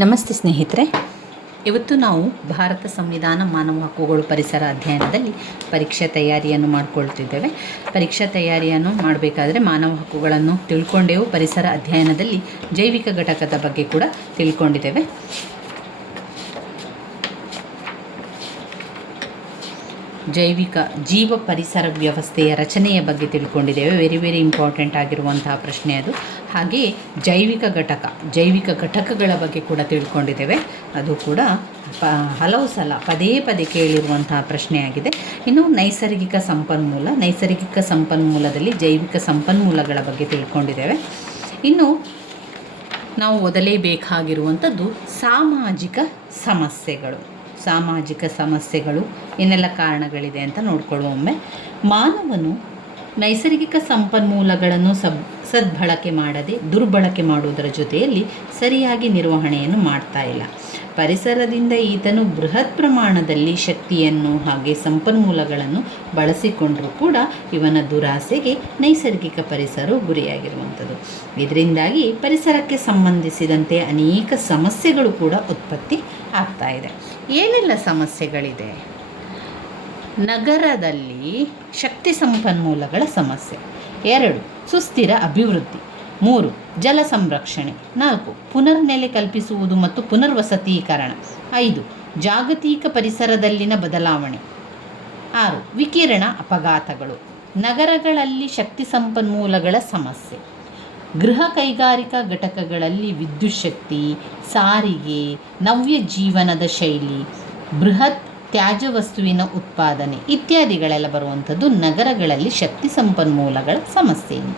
ನಮಸ್ತೆ ಸ್ನೇಹಿತರೆ, ಇವತ್ತು ನಾವು ಭಾರತ ಸಂವಿಧಾನ ಮಾನವ ಹಕ್ಕುಗಳು ಪರಿಸರ ಅಧ್ಯಯನದಲ್ಲಿ ಪರೀಕ್ಷಾ ತಯಾರಿಯನ್ನು ಮಾಡಿಕೊಳ್ತಿದ್ದೇವೆ. ಪರೀಕ್ಷಾ ತಯಾರಿಯನ್ನು ಮಾಡಬೇಕಾದ್ರೆ ಮಾನವ ಹಕ್ಕುಗಳನ್ನು ತಿಳ್ಕೊಂಡೆವು. ಪರಿಸರ ಅಧ್ಯಯನದಲ್ಲಿ ಜೈವಿಕ ಘಟಕದ ಬಗ್ಗೆ ಕೂಡ ತಿಳ್ಕೊಂಡಿದ್ದೇವೆ. ಜೈವಿಕ ಜೀವ ಪರಿಸರ ವ್ಯವಸ್ಥೆಯ ರಚನೆಯ ಬಗ್ಗೆ ತಿಳ್ಕೊಂಡಿದ್ದೇವೆ. ವೆರಿ ಇಂಪಾರ್ಟೆಂಟ್ ಆಗಿರುವಂತಹ ಪ್ರಶ್ನೆ ಅದು. ಹಾಗೆಯೇ ಜೈವಿಕ ಘಟಕಗಳ ಬಗ್ಗೆ ಕೂಡ ತಿಳ್ಕೊಂಡಿದ್ದೇವೆ. ಅದು ಕೂಡ ಹಲವು ಸಲ ಪದೇ ಕೇಳಿರುವಂತಹ ಪ್ರಶ್ನೆಯಾಗಿದೆ. ಇನ್ನು ನೈಸರ್ಗಿಕ ಸಂಪನ್ಮೂಲದಲ್ಲಿ ಜೈವಿಕ ಸಂಪನ್ಮೂಲಗಳ ಬಗ್ಗೆ ತಿಳ್ಕೊಂಡಿದ್ದೇವೆ. ಇನ್ನು ನಾವು ಓದಲೇಬೇಕಾಗಿರುವಂಥದ್ದು ಸಾಮಾಜಿಕ ಸಮಸ್ಯೆಗಳು ಏನೆಲ್ಲ ಕಾರಣಗಳಿದೆ ಅಂತ ನೋಡ್ಕೊಳ್ಳುವೊಮ್ಮೆ. ಮಾನವನು ನೈಸರ್ಗಿಕ ಸಂಪನ್ಮೂಲಗಳನ್ನು ಸದ್ಬಳಕೆ ಮಾಡದೆ ದುರ್ಬಳಕೆ ಮಾಡುವುದರ ಜೊತೆಯಲ್ಲಿ ಸರಿಯಾಗಿ ನಿರ್ವಹಣೆಯನ್ನು ಮಾಡ್ತಾ ಇಲ್ಲ. ಪರಿಸರದಿಂದ ಈತನು ಬೃಹತ್ ಪ್ರಮಾಣದಲ್ಲಿ ಶಕ್ತಿಯನ್ನು ಹಾಗೆ ಸಂಪನ್ಮೂಲಗಳನ್ನು ಬಳಸಿಕೊಂಡರೂ ಕೂಡ ಇವನ ದುರಾಸೆಗೆ ನೈಸರ್ಗಿಕ ಪರಿಸರವು ಗುರಿಯಾಗಿರುವಂಥದ್ದು. ಇದರಿಂದಾಗಿ ಪರಿಸರಕ್ಕೆ ಸಂಬಂಧಿಸಿದಂತೆ ಅನೇಕ ಸಮಸ್ಯೆಗಳು ಕೂಡ ಉತ್ಪತ್ತಿ ಆಗ್ತಾ ಇದೆ. ಏನೆಲ್ಲ ಸಮಸ್ಯೆಗಳಿದೆ? ನಗರದಲ್ಲಿ ಶಕ್ತಿ ಸಂಪನ್ಮೂಲಗಳ ಸಮಸ್ಯೆ. 2 ಸುಸ್ಥಿರ ಅಭಿವೃದ್ಧಿ. 3 ಜಲ ಸಂರಕ್ಷಣೆ. 4 ಪುನರ್ನೆಲೆ ಕಲ್ಪಿಸುವುದು ಮತ್ತು ಪುನರ್ವಸತೀಕರಣ. 5 ಜಾಗತಿಕ ಪರಿಸರದಲ್ಲಿನ ಬದಲಾವಣೆ. 6 ವಿಕಿರಣ ಅಪಘಾತಗಳು. ನಗರಗಳಲ್ಲಿ ಶಕ್ತಿ ಸಂಪನ್ಮೂಲಗಳ ಸಮಸ್ಯೆ. ಗೃಹ ಕೈಗಾರಿಕಾ ಘಟಕಗಳಲ್ಲಿ ವಿದ್ಯುತ್ ಶಕ್ತಿ, ಸಾರಿಗೆ, ನವ್ಯ ಜೀವನದ ಶೈಲಿ, ಬೃಹತ್ ತ್ಯಾಜ್ಯ ವಸ್ತುವಿನ ಉತ್ಪಾದನೆ ಇತ್ಯಾದಿಗಳೆಲ್ಲ ಬರುವಂಥದ್ದು ನಗರಗಳಲ್ಲಿ ಶಕ್ತಿ ಸಂಪನ್ಮೂಲಗಳ ಸಮಸ್ಯೆಯಿಂದ.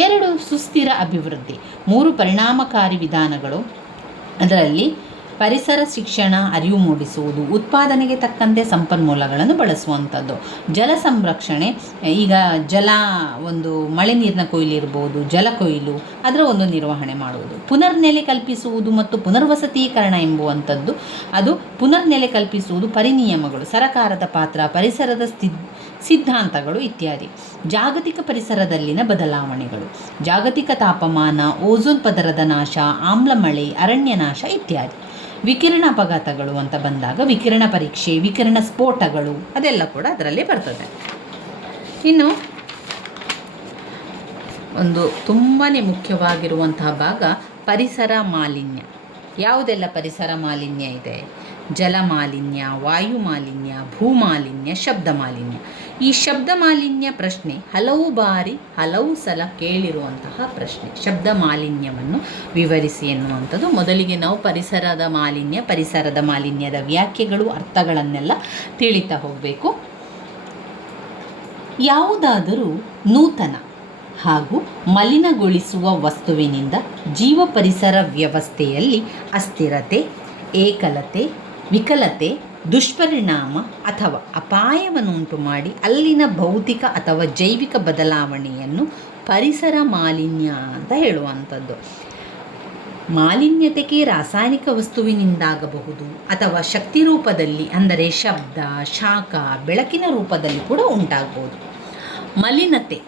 2 ಸುಸ್ಥಿರ ಅಭಿವೃದ್ಧಿ. 3 ಪರಿಣಾಮಕಾರಿ ವಿಧಾನಗಳು. ಅದರಲ್ಲಿ ಪರಿಸರ ಶಿಕ್ಷಣ, ಅರಿವು ಮೂಡಿಸುವುದು, ಉತ್ಪಾದನೆಗೆ ತಕ್ಕಂತೆ ಸಂಪನ್ಮೂಲಗಳನ್ನು ಬಳಸುವಂಥದ್ದು. ಜಲ ಸಂರಕ್ಷಣೆ, ಈಗ ಒಂದು ಮಳೆ ನೀರಿನ ಕೊಯ್ಲು ಇರ್ಬೋದು, ಜಲ ಕೊಯ್ಲು, ಅದರ ಒಂದು ನಿರ್ವಹಣೆ ಮಾಡುವುದು. ಪುನರ್ನೆಲೆ ಕಲ್ಪಿಸುವುದು ಮತ್ತು ಪುನರ್ವಸತೀಕರಣ ಎಂಬುವಂಥದ್ದು. ಅದು ಪುನರ್ನೆಲೆ ಕಲ್ಪಿಸುವುದು, ಪರಿನಿಯಮಗಳು, ಸರಕಾರದ ಪಾತ್ರ, ಪರಿಸರದ ಸಿದ್ಧಾಂತಗಳು ಇತ್ಯಾದಿ. ಜಾಗತಿಕ ಪರಿಸರದಲ್ಲಿನ ಬದಲಾವಣೆಗಳು, ಜಾಗತಿಕ ತಾಪಮಾನ, ಓಝೋನ್ ಪದರದ ನಾಶ, ಆಮ್ಲ ಮಳೆ, ಅರಣ್ಯ ನಾಶ ಇತ್ಯಾದಿ. ವಿಕಿರಣ ಅಪಘಾತಗಳು ಅಂತ ಬಂದಾಗ ವಿಕಿರಣ ಪರೀಕ್ಷೆ, ವಿಕಿರಣ ಸ್ಫೋಟಗಳು ಅದೆಲ್ಲ ಕೂಡ ಅದರಲ್ಲಿ ಬರ್ತದೆ. ಇನ್ನು ಒಂದು ತುಂಬಾ ಮುಖ್ಯವಾಗಿರುವಂತಹ ಭಾಗ ಪರಿಸರ ಮಾಲಿನ್ಯ. ಯಾವುದೆಲ್ಲ ಪರಿಸರ ಮಾಲಿನ್ಯ ಇದೆ? ಜಲ ಮಾಲಿನ್ಯ, ವಾಯು ಮಾಲಿನ್ಯ, ಭೂ ಮಾಲಿನ್ಯ, ಶಬ್ದ ಮಾಲಿನ್ಯ. ಈ ಶಬ್ದ ಮಾಲಿನ್ಯ ಪ್ರಶ್ನೆ ಹಲವು ಸಲ ಕೇಳಿರುವಂತಹ ಪ್ರಶ್ನೆ. ಶಬ್ದ ಮಾಲಿನ್ಯವನ್ನು ವಿವರಿಸಿ ಎನ್ನುವಂಥದ್ದು. ಮೊದಲಿಗೆ ನಾವು ಪರಿಸರದ ಮಾಲಿನ್ಯದ ವ್ಯಾಖ್ಯೆಗಳು, ಅರ್ಥಗಳನ್ನೆಲ್ಲ ತಿಳಿತಾ ಹೋಗಬೇಕು. ಯಾವುದಾದರೂ ನೂತನ ಹಾಗೂ ಮಲಿನಗೊಳಿಸುವ ವಸ್ತುವಿನಿಂದ ಜೀವ ಪರಿಸರ ವ್ಯವಸ್ಥೆಯಲ್ಲಿ ಅಸ್ಥಿರತೆ, ಏಕಲತೆ, ವಿಕಲತೆ, ದುಷ್ಪರಿಣಾಮ ಅಥವಾ ಅಪಾಯವನ್ನುಂಟು ಮಾಡಿ ಅಲ್ಲಿನ ಭೌತಿಕ ಅಥವಾ ಜೈವಿಕ ಬದಲಾವಣೆಯನ್ನು ಪರಿಸರ ಮಾಲಿನ್ಯ ಅಂತ ಹೇಳುವಂಥದ್ದು. ಮಾಲಿನ್ಯತೆಗೆ ರಾಸಾಯನಿಕ ವಸ್ತುವಿನಿಂದಾಗಬಹುದು ಅಥವಾ ಶಕ್ತಿ ರೂಪದಲ್ಲಿ, ಅಂದರೆ ಶಬ್ದ, ಶಾಖ, ಬೆಳಕಿನ ರೂಪದಲ್ಲಿ ಕೂಡ ಉಂಟಾಗಬಹುದು. ಮಲಿನತೆ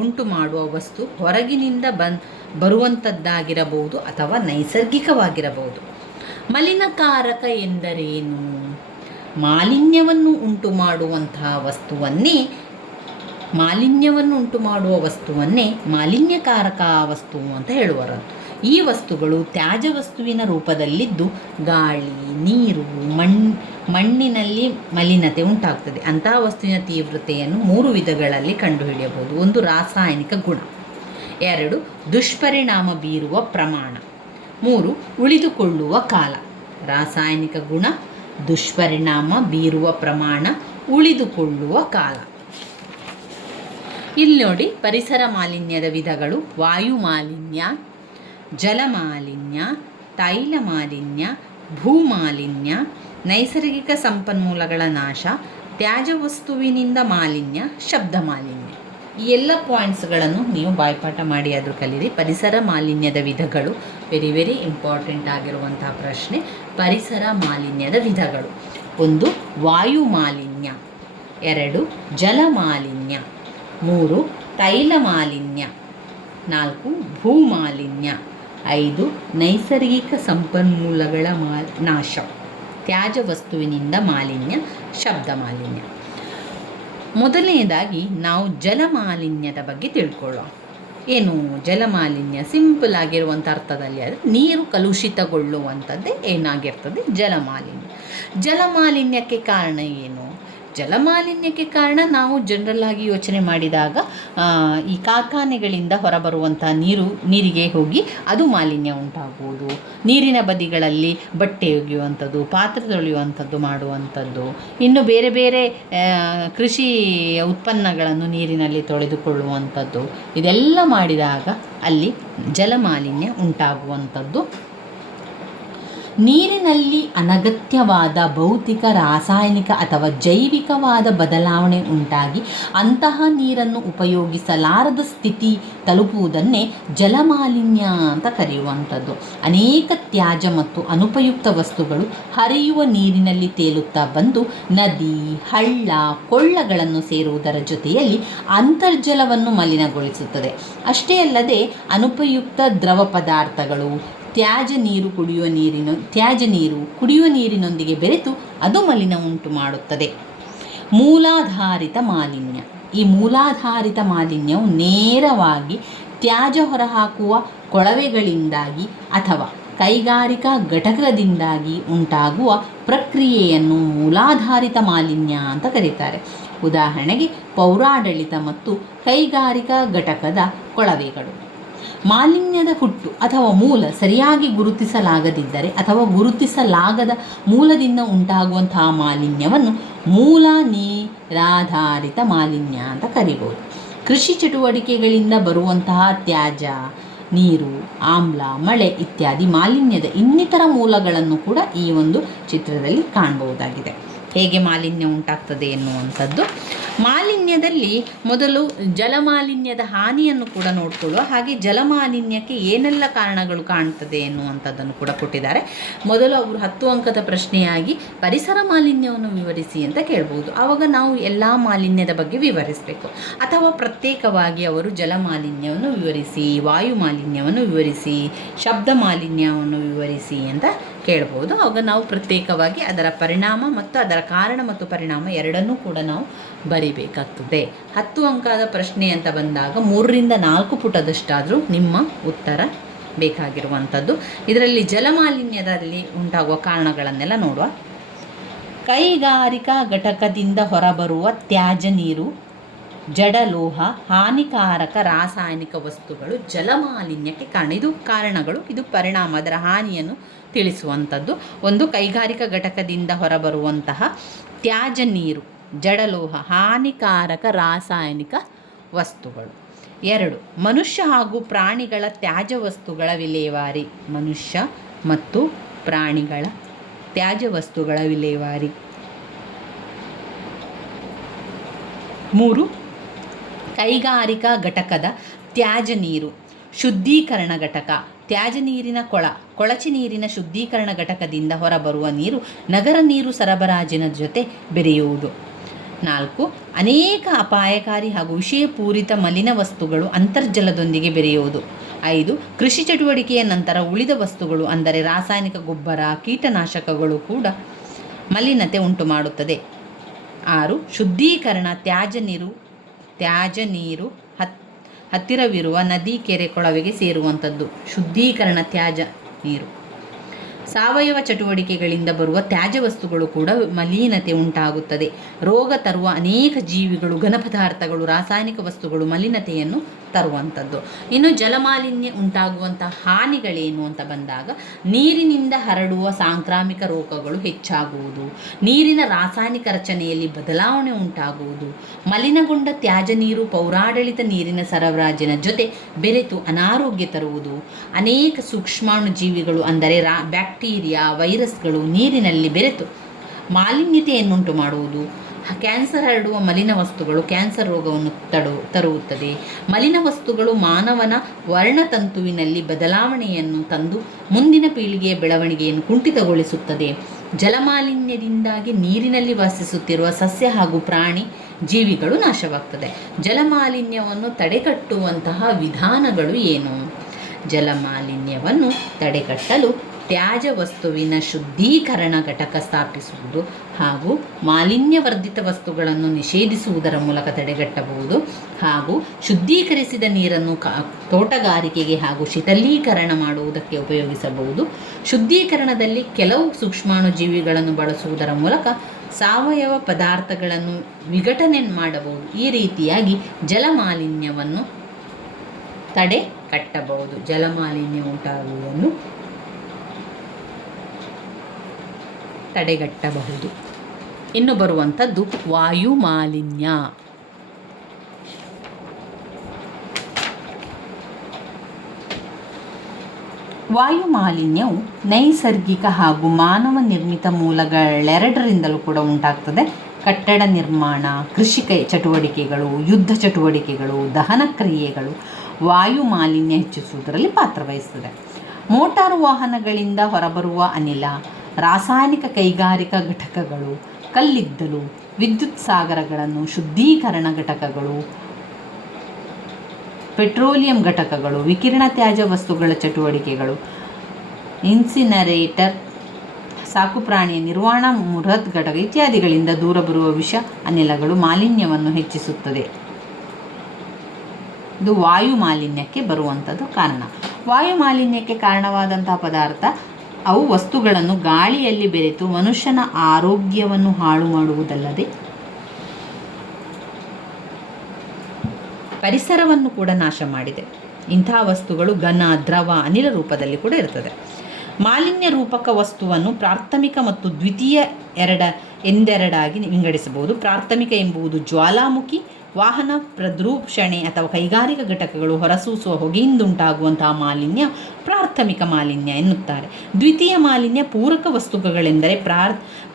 ಉಂಟು ಮಾಡುವ ವಸ್ತು ಹೊರಗಿನಿಂದ ಬರುವಂಥದ್ದಾಗಿರಬಹುದು ಅಥವಾ ನೈಸರ್ಗಿಕವಾಗಿರಬಹುದು. ಮಲಿನಕಾರಕ ಎಂದರೇನು? ಮಾಲಿನ್ಯವನ್ನು ಉಂಟು ಮಾಡುವ ವಸ್ತುವನ್ನೇ ಮಾಲಿನ್ಯಕಾರಕ ವಸ್ತು ಅಂತ ಹೇಳುವರು. ಈ ವಸ್ತುಗಳು ತ್ಯಾಜ್ಯ ವಸ್ತುವಿನ ರೂಪದಲ್ಲಿದ್ದು ಗಾಳಿ, ನೀರು, ಮಣ್ಣಿನಲ್ಲಿ ಮಲಿನತೆ ಉಂಟಾಗ್ತದೆ. ಅಂತಹ ವಸ್ತುವಿನ ತೀವ್ರತೆಯನ್ನು 3 ವಿಧಗಳಲ್ಲಿ ಕಂಡುಹಿಡಿಯಬಹುದು. 1 ರಾಸಾಯನಿಕ ಗುಣ, 2 ದುಷ್ಪರಿಣಾಮ ಬೀರುವ ಪ್ರಮಾಣ, 3 ಉಳಿದುಕೊಳ್ಳುವ ಕಾಲ. ರಾಸಾಯನಿಕ ಗುಣ, ದುಷ್ಪರಿಣಾಮ ಬೀರುವ ಪ್ರಮಾಣ, ಉಳಿದುಕೊಳ್ಳುವ ಕಾಲ. ಇಲ್ಲಿ ನೋಡಿ, ಪರಿಸರ ಮಾಲಿನ್ಯದ ವಿಧಗಳು: ವಾಯು ಮಾಲಿನ್ಯ, ಜಲ ಮಾಲಿನ್ಯ, ತೈಲ ಮಾಲಿನ್ಯ, ಭೂ ಮಾಲಿನ್ಯ, ನೈಸರ್ಗಿಕ ಸಂಪನ್ಮೂಲಗಳ ನಾಶ, ತ್ಯಾಜ್ಯ ವಸ್ತುವಿನಿಂದ ಮಾಲಿನ್ಯ, ಶಬ್ದ ಮಾಲಿನ್ಯ. ಈ ಎಲ್ಲ ಪಾಯಿಂಟ್ಸ್ಗಳನ್ನು ನೀವು ಬಾಯ್ಪಾಠ ಮಾಡಿ ಆದರೂ ಕಲೀರಿ. ಪರಿಸರ ಮಾಲಿನ್ಯದ ವಿಧಗಳು ವೆರಿ ಇಂಪಾರ್ಟೆಂಟ್ ಆಗಿರುವಂತಹ ಪ್ರಶ್ನೆ. ಪರಿಸರ ಮಾಲಿನ್ಯದ ವಿಧಗಳು: 1 ವಾಯು ಮಾಲಿನ್ಯ, 2 ಜಲ ಮಾಲಿನ್ಯ, 3 ತೈಲ ಮಾಲಿನ್ಯ, 4 ಭೂ ಮಾಲಿನ್ಯ, 5. ನೈಸರ್ಗಿಕ ಸಂಪನ್ಮೂಲಗಳ ನಾಶ. ತ್ಯಾಜ್ಯ ವಸ್ತುವಿನಿಂದ ಮಾಲಿನ್ಯ, ಶಬ್ದ ಮಾಲಿನ್ಯ. ಮೊದಲನೇದಾಗಿ ನಾವು ಜಲಮಾಲಿನ್ಯದ ಬಗ್ಗೆ ತಿಳ್ಕೊಳ್ಳೋಣ. ಏನು ಜಲಮಾಲಿನ್ಯ? ಸಿಂಪಲ್ ಆಗಿರುವಂಥ ಅರ್ಥದಲ್ಲಿ ಆದರೆ ನೀರು ಕಲುಷಿತಗೊಳ್ಳುವಂಥದ್ದೇ ಏನಾಗಿರ್ತದೆ ಜಲಮಾಲಿನ್ಯ. ಜಲಮಾಲಿನ್ಯಕ್ಕೆ ಕಾರಣ ಏನು? ಜಲಮಾಲಿನ್ಯಕ್ಕೆ ಕಾರಣ ನಾವು ಜನರಲ್ ಆಗಿ ಯೋಚನೆ ಮಾಡಿದಾಗ ಈ ಕಾರ್ಖಾನೆಗಳಿಂದ ಹೊರಬರುವಂಥ ನೀರಿಗೆ ಹೋಗಿ ಅದು ಮಾಲಿನ್ಯ ಉಂಟಾಗುವುದು, ನೀರಿನ ಬದಿಗಳಲ್ಲಿ ಬಟ್ಟೆ ಒಗೆಯುವಂಥದ್ದು, ಪಾತ್ರೆ ತೊಳೆಯುವಂಥದ್ದು ಮಾಡುವಂಥದ್ದು, ಇನ್ನು ಬೇರೆ ಬೇರೆ ಕೃಷಿ ಉತ್ಪನ್ನಗಳನ್ನು ನೀರಿನಲ್ಲಿ ತೊಳೆದುಕೊಳ್ಳುವಂಥದ್ದು, ಇದೆಲ್ಲ ಮಾಡಿದಾಗ ಅಲ್ಲಿ ಜಲಮಾಲಿನ್ಯ ಉಂಟಾಗುವಂಥದ್ದು. ನೀರಿನಲ್ಲಿ ಅನಗತ್ಯವಾದ ಭೌತಿಕ, ರಾಸಾಯನಿಕ ಅಥವಾ ಜೈವಿಕವಾದ ಬದಲಾವಣೆ ಉಂಟಾಗಿ ಅಂತಹ ನೀರನ್ನು ಉಪಯೋಗಿಸಲಾರದ ಸ್ಥಿತಿ ತಲುಪುವುದನ್ನೇ ಜಲಮಾಲಿನ್ಯ ಅಂತ ಕರೆಯುವಂಥದ್ದು. ಅನೇಕ ತ್ಯಾಜ್ಯ ಮತ್ತು ಅನುಪಯುಕ್ತ ವಸ್ತುಗಳು ಹರಿಯುವ ನೀರಿನಲ್ಲಿ ತೇಲುತ್ತಾ ಬಂದು ನದಿ, ಹಳ್ಳ, ಕೊಳ್ಳಗಳನ್ನು ಸೇರುವುದರ ಜೊತೆಯಲ್ಲಿ ಅಂತರ್ಜಲವನ್ನು ಮಲಿನಗೊಳಿಸುತ್ತದೆ. ಅಷ್ಟೇ ಅಲ್ಲದೆ ಅನುಪಯುಕ್ತ ದ್ರವ ಪದಾರ್ಥಗಳು, ತ್ಯಾಜ್ಯ ನೀರು ಕುಡಿಯುವ ನೀರಿನೊಂದಿಗೆ ಬೆರೆತು ಅದು ಮಲಿನ ಉಂಟು ಮಾಡುತ್ತದೆ. ಮೂಲಾಧಾರಿತ ಮಾಲಿನ್ಯ. ಈ ಮೂಲಾಧಾರಿತ ಮಾಲಿನ್ಯವು ನೇರವಾಗಿ ತ್ಯಾಜ್ಯ ಹೊರಹಾಕುವ ಕೊಳವೆಗಳಿಂದಾಗಿ ಅಥವಾ ಕೈಗಾರಿಕಾ ಘಟಕದಿಂದಾಗಿ ಉಂಟಾಗುವ ಪ್ರಕ್ರಿಯೆಯನ್ನು ಮೂಲಾಧಾರಿತ ಮಾಲಿನ್ಯ ಅಂತ ಕರೀತಾರೆ. ಉದಾಹರಣೆಗೆ ಪೌರಾಡಳಿತ ಮತ್ತು ಕೈಗಾರಿಕಾ ಘಟಕದ ಕೊಳವೆಗಳು. ಮಾಲಿನ್ಯದ ಹುಟ್ಟು ಅಥವಾ ಮೂಲ ಸರಿಯಾಗಿ ಗುರುತಿಸಲಾಗದಿದ್ದರೆ ಅಥವಾ ಗುರುತಿಸಲಾಗದ ಮೂಲದಿಂದ ಉಂಟಾಗುವಂತಹ ಮಾಲಿನ್ಯವನ್ನು ಮೂಲ ನೀರಾಧಾರಿತ ಮಾಲಿನ್ಯ ಅಂತ ಕರಿಬೋದು. ಕೃಷಿ ಚಟುವಟಿಕೆಗಳಿಂದ ಬರುವಂತಹ ತ್ಯಾಜ್ಯ, ನೀರು, ಆಮ್ಲ, ಮಳೆ ಇತ್ಯಾದಿ ಮಾಲಿನ್ಯದ ಇನ್ನಿತರ ಮೂಲಗಳನ್ನು ಕೂಡ ಈ ಒಂದು ಚಿತ್ರದಲ್ಲಿ ಕಾಣಬಹುದಾಗಿದೆ. ಹೇಗೆ ಮಾಲಿನ್ಯ ಉಂಟಾಗ್ತದೆ ಎನ್ನುವಂಥದ್ದು. ಮಾಲಿನ್ಯದಲ್ಲಿ ಮೊದಲು ಜಲಮಾಲಿನ್ಯದ ಹಾನಿಯನ್ನು ಕೂಡ ನೋಡ್ಕೊಳ್ಳುವ. ಹಾಗೆ ಜಲಮಾಲಿನ್ಯಕ್ಕೆ ಏನೆಲ್ಲ ಕಾರಣಗಳು ಕಾಣ್ತದೆ ಎನ್ನುವಂಥದ್ದನ್ನು ಕೂಡ ಕೊಟ್ಟಿದ್ದಾರೆ. ಮೊದಲು ಅವರು 10 ಅಂಕದ ಪ್ರಶ್ನೆಯಾಗಿ ಪರಿಸರ ಮಾಲಿನ್ಯವನ್ನು ವಿವರಿಸಿ ಅಂತ ಕೇಳ್ಬೋದು. ಆವಾಗ ನಾವು ಎಲ್ಲ ಮಾಲಿನ್ಯದ ಬಗ್ಗೆ ವಿವರಿಸಬೇಕು. ಅಥವಾ ಪ್ರತ್ಯೇಕವಾಗಿ ಅವರು ಜಲಮಾಲಿನ್ಯವನ್ನು ವಿವರಿಸಿ, ವಾಯು ಮಾಲಿನ್ಯವನ್ನು ವಿವರಿಸಿ, ಶಬ್ದ ಮಾಲಿನ್ಯವನ್ನು ವಿವರಿಸಿ ಅಂತ ಕೇಳ್ಬೋದು. ಆವಾಗ ನಾವು ಪ್ರತ್ಯೇಕವಾಗಿ ಅದರ ಪರಿಣಾಮ ಮತ್ತು ಅದರ ಕಾರಣ ಮತ್ತು ಪರಿಣಾಮ ಎರಡನ್ನೂ ಕೂಡ ನಾವು ಬರಿಬೇಕಾಗ್ತದೆ. 10 ಅಂಕದ ಪ್ರಶ್ನೆ ಅಂತ ಬಂದಾಗ 3ರಿಂದ 4 ಪುಟದಷ್ಟಾದರೂ ನಿಮ್ಮ ಉತ್ತರ ಬೇಕಾಗಿರುವಂಥದ್ದು. ಇದರಲ್ಲಿ ಜಲಮಾಲಿನ್ಯದಲ್ಲಿ ಉಂಟಾಗುವ ಕಾರಣಗಳನ್ನೆಲ್ಲ ನೋಡುವ. ಕೈಗಾರಿಕಾ ಘಟಕದಿಂದ ಹೊರಬರುವ ತ್ಯಾಜ್ಯ ನೀರು, ಜಡಲೋಹ, ಹಾನಿಕಾರಕ ರಾಸಾಯನಿಕ ವಸ್ತುಗಳು ಜಲಮಾಲಿನ್ಯಕ್ಕೆ ಕಾರಣ. ಇದು ಕಾರಣಗಳು, ಇದು ಪರಿಣಾಮ, ಅದರ ಹಾನಿಯನ್ನು ತಿಳಿಸುವಂಥದ್ದು. ಒಂದು, ಕೈಗಾರಿಕಾ ಘಟಕದಿಂದ ಹೊರಬರುವಂತಹ ತ್ಯಾಜ್ಯ ನೀರು, ಜಡಲೋಹ, ಹಾನಿಕಾರಕ ರಾಸಾಯನಿಕ ವಸ್ತುಗಳು. 2, ಮನುಷ್ಯ ಹಾಗೂ ಪ್ರಾಣಿಗಳ ತ್ಯಾಜ್ಯ ವಸ್ತುಗಳ ವಿಲೇವಾರಿ. ಮನುಷ್ಯ ಮತ್ತು ಪ್ರಾಣಿಗಳ ತ್ಯಾಜ್ಯ ವಸ್ತುಗಳ ವಿಲೇವಾರಿ. 3, ಕೈಗಾರಿಕಾ ಘಟಕದ ತ್ಯಾಜ್ಯ ನೀರು, ಶುದ್ಧೀಕರಣ ಘಟಕ, ತ್ಯಾಜ್ಯ ನೀರಿನ ಕೊಳಚೆ ನೀರಿನ ಶುದ್ಧೀಕರಣ ಘಟಕದಿಂದ ಹೊರಬರುವ ನೀರು ನಗರ ನೀರು ಸರಬರಾಜಿನ ಜೊತೆ ಬೆರೆಯುವುದು. 4, ಅನೇಕ ಅಪಾಯಕಾರಿ ಹಾಗೂ ವಿಷಪೂರಿತ ಮಲಿನ ವಸ್ತುಗಳು ಅಂತರ್ಜಲದೊಂದಿಗೆ ಬೆರೆಯುವುದು. 5, ಕೃಷಿ ಚಟುವಟಿಕೆಯ ನಂತರ ಉಳಿದ ವಸ್ತುಗಳು ಅಂದರೆ ರಾಸಾಯನಿಕ ಗೊಬ್ಬರ, ಕೀಟನಾಶಕಗಳು ಕೂಡ ಮಲಿನತೆ ಉಂಟು ಮಾಡುತ್ತದೆ. 6, ಶುದ್ಧೀಕರಣ ತ್ಯಾಜ್ಯ ನೀರು ಹತ್ತಿರವಿರುವ ನದಿ, ಕೆರೆ, ಕೊಳವೆಗೆ ಸೇರುವಂಥದ್ದು. ಶುದ್ಧೀಕರಣ ತ್ಯಾಜ್ಯ ನೀರು. ಸಾವಯವ ಚಟುವಟಿಕೆಗಳಿಂದ ಬರುವ ತ್ಯಾಜ್ಯ ವಸ್ತುಗಳು ಕೂಡ ಮಲಿನತೆ ಉಂಟಾಗುತ್ತದೆ. ರೋಗ ತರುವ ಅನೇಕ ಜೀವಿಗಳು, ಘನ ಪದಾರ್ಥಗಳು, ರಾಸಾಯನಿಕ ವಸ್ತುಗಳು ಮಲಿನತೆಯನ್ನು ತರುವಂಥದ್ದು. ಇನ್ನು ಜಲಮಾಲಿನ್ಯ ಉಂಟಾಗುವಂಥ ಹಾನಿಗಳೇನು ಅಂತ ಬಂದಾಗ ನೀರಿನಿಂದ ಹರಡುವ ಸಾಂಕ್ರಾಮಿಕ ರೋಗಗಳು ಹೆಚ್ಚಾಗುವುದು, ನೀರಿನ ರಾಸಾಯನಿಕ ರಚನೆಯಲ್ಲಿ ಬದಲಾವಣೆ ಉಂಟಾಗುವುದು, ಮಲಿನಗೊಂಡ ತ್ಯಾಜ್ಯ ನೀರು ಪೌರಾಡಳಿತ ನೀರಿನ ಸರಬರಾಜಿನ ಜೊತೆ ಬೆರೆತು ಅನಾರೋಗ್ಯ ತರುವುದು, ಅನೇಕ ಸೂಕ್ಷ್ಮಾಣು ಜೀವಿಗಳು ಅಂದರೆ ಬ್ಯಾಕ್ಟೀರಿಯಾ, ವೈರಸ್ಗಳು ನೀರಿನಲ್ಲಿ ಬೆರೆತು ಮಾಲಿನ್ಯತೆಯನ್ನುಂಟು ಮಾಡುವುದು, ಕ್ಯಾನ್ಸರ್ ಹರಡುವ ಮಲಿನ ವಸ್ತುಗಳು ಕ್ಯಾನ್ಸರ್ ರೋಗವನ್ನು ತರುತ್ತದೆ. ಮಲಿನ ವಸ್ತುಗಳು ಮಾನವನ ವರ್ಣತಂತುವಿನಲ್ಲಿ ಬದಲಾವಣೆಯನ್ನು ತಂದು ಮುಂದಿನ ಪೀಳಿಗೆಯ ಬೆಳವಣಿಗೆಯನ್ನು ಕುಂಠಿತಗೊಳಿಸುತ್ತದೆ. ಜಲಮಾಲಿನ್ಯದಿಂದಾಗಿ ನೀರಿನಲ್ಲಿ ವಾಸಿಸುತ್ತಿರುವ ಸಸ್ಯ ಹಾಗೂ ಪ್ರಾಣಿ ಜೀವಿಗಳು ನಾಶವಾಗ್ತದೆ. ಜಲಮಾಲಿನ್ಯವನ್ನು ತಡೆಗಟ್ಟುವಂತಹ ವಿಧಾನಗಳು ಏನು? ಜಲಮಾಲಿನ್ಯವನ್ನು ಮಾಲಿನ್ಯವನ್ನು ತಡೆಗಟ್ಟಲು ತ್ಯಾಜ್ಯ ವಸ್ತುವಿನ ಶುದ್ಧೀಕರಣ ಘಟಕ ಸ್ಥಾಪಿಸುವುದು ಹಾಗೂ ಮಾಲಿನ್ಯವರ್ಧಿತ ವಸ್ತುಗಳನ್ನು ನಿಷೇಧಿಸುವುದರ ಮೂಲಕ ತಡೆಗಟ್ಟಬಹುದು. ಹಾಗೂ ಶುದ್ಧೀಕರಿಸಿದ ನೀರನ್ನು ತೋಟಗಾರಿಕೆಗೆ ಹಾಗೂ ಶೀತಲೀಕರಣ ಮಾಡುವುದಕ್ಕೆ ಉಪಯೋಗಿಸಬಹುದು. ಶುದ್ಧೀಕರಣದಲ್ಲಿ ಕೆಲವು ಸೂಕ್ಷ್ಮಾಣುಜೀವಿಗಳನ್ನು ಬಳಸುವುದರ ಮೂಲಕ ಸಾವಯವ ಪದಾರ್ಥಗಳನ್ನು ವಿಘಟನೆ ಮಾಡಬಹುದು. ಈ ರೀತಿಯಾಗಿ ಜಲಮಾಲಿನ್ಯವನ್ನು ತಡೆಗಟ್ಟಬಹುದು. ಜಲಮಾಲಿನ್ಯ ಉಂಟಾಗುವುದನ್ನು ತಡೆಗಟ್ಟಬಹುದು. ಇನ್ನು ಬರುವಂಥದ್ದು ವಾಯು ಮಾಲಿನ್ಯ. ವಾಯು ಮಾಲಿನ್ಯವು ನೈಸರ್ಗಿಕ ಹಾಗೂ ಮಾನವ ನಿರ್ಮಿತ ಮೂಲಗಳೆರಡರಿಂದಲೂ ಕೂಡ ಉಂಟಾಗ್ತದೆ. ಕಟ್ಟಡ ನಿರ್ಮಾಣ, ಕೃಷಿ ಚಟುವಟಿಕೆಗಳು, ಯುದ್ಧ ಚಟುವಟಿಕೆಗಳು, ದಹನ ಕ್ರಿಯೆಗಳು ವಾಯು ಮಾಲಿನ್ಯ ಹೆಚ್ಚಿಸುವುದರಲ್ಲಿ ಪಾತ್ರವಹಿಸ್ತದೆ. ಮೋಟಾರು ವಾಹನಗಳಿಂದ ಹೊರಬರುವ ಅನಿಲ, ರಾಸಾಯನಿಕ ಕೈಗಾರಿಕಾ ಘಟಕಗಳು, ಕಲ್ಲಿದ್ದಲು, ವಿದ್ಯುತ್ ಸಾಗರಗಳನ್ನು, ಶುದ್ಧೀಕರಣ ಘಟಕಗಳು, ಪೆಟ್ರೋಲಿಯಂ ಘಟಕಗಳು, ವಿಕಿರಣ ತ್ಯಾಜ್ಯ ವಸ್ತುಗಳ ಚಟುವಟಿಕೆಗಳು, ಇನ್ಸಿನರೇಟರ್, ಸಾಕುಪ್ರಾಣಿಯ ನಿರ್ವಹಣಾ ಬೃಹತ್ ಘಟಕ ಇತ್ಯಾದಿಗಳಿಂದ ದೂರ ಬರುವ ವಿಷ ಅನಿಲಗಳು ಮಾಲಿನ್ಯವನ್ನು ಹೆಚ್ಚಿಸುತ್ತದೆ. ಇದು ವಾಯು ಮಾಲಿನ್ಯಕ್ಕೆ ಬರುವಂಥದ್ದು ಕಾರಣ. ವಾಯು ಮಾಲಿನ್ಯಕ್ಕೆ ಕಾರಣವಾದಂತಹ ಪದಾರ್ಥ ಅವು ವಸ್ತುಗಳನ್ನು ಗಾಳಿಯಲ್ಲಿ ಬೆರೆತು ಮನುಷ್ಯನ ಆರೋಗ್ಯವನ್ನು ಹಾಳು ಮಾಡುವುದಲ್ಲದೆ ಪರಿಸರವನ್ನು ಕೂಡ ನಾಶ ಮಾಡಿದೆ. ಇಂತಹ ವಸ್ತುಗಳು ಘನ, ದ್ರವ, ಅನಿಲ ರೂಪದಲ್ಲಿ ಕೂಡ ಇರ್ತದೆ. ಮಾಲಿನ್ಯ ರೂಪಕ ವಸ್ತುವನ್ನು ಪ್ರಾಥಮಿಕ ಮತ್ತು ದ್ವಿತೀಯ ಎಂದೆರಡಾಗಿ ವಿಂಗಡಿಸಬಹುದು. ಪ್ರಾಥಮಿಕ ಎಂಬುದು ಜ್ವಾಲಾಮುಖಿ, ವಾಹನ ಪ್ರದೂಷಣೆ ಅಥವಾ ಕೈಗಾರಿಕಾ ಘಟಕಗಳು ಹೊರಸೂಸುವ ಹೊಗೆಯಿಂದುಂಟಾಗುವಂತಹ ಮಾಲಿನ್ಯ ಪ್ರಾಥಮಿಕ ಮಾಲಿನ್ಯ ಎನ್ನುತ್ತಾರೆ. ದ್ವಿತೀಯ ಮಾಲಿನ್ಯ ಪೂರಕ ವಸ್ತುಗಳೆಂದರೆ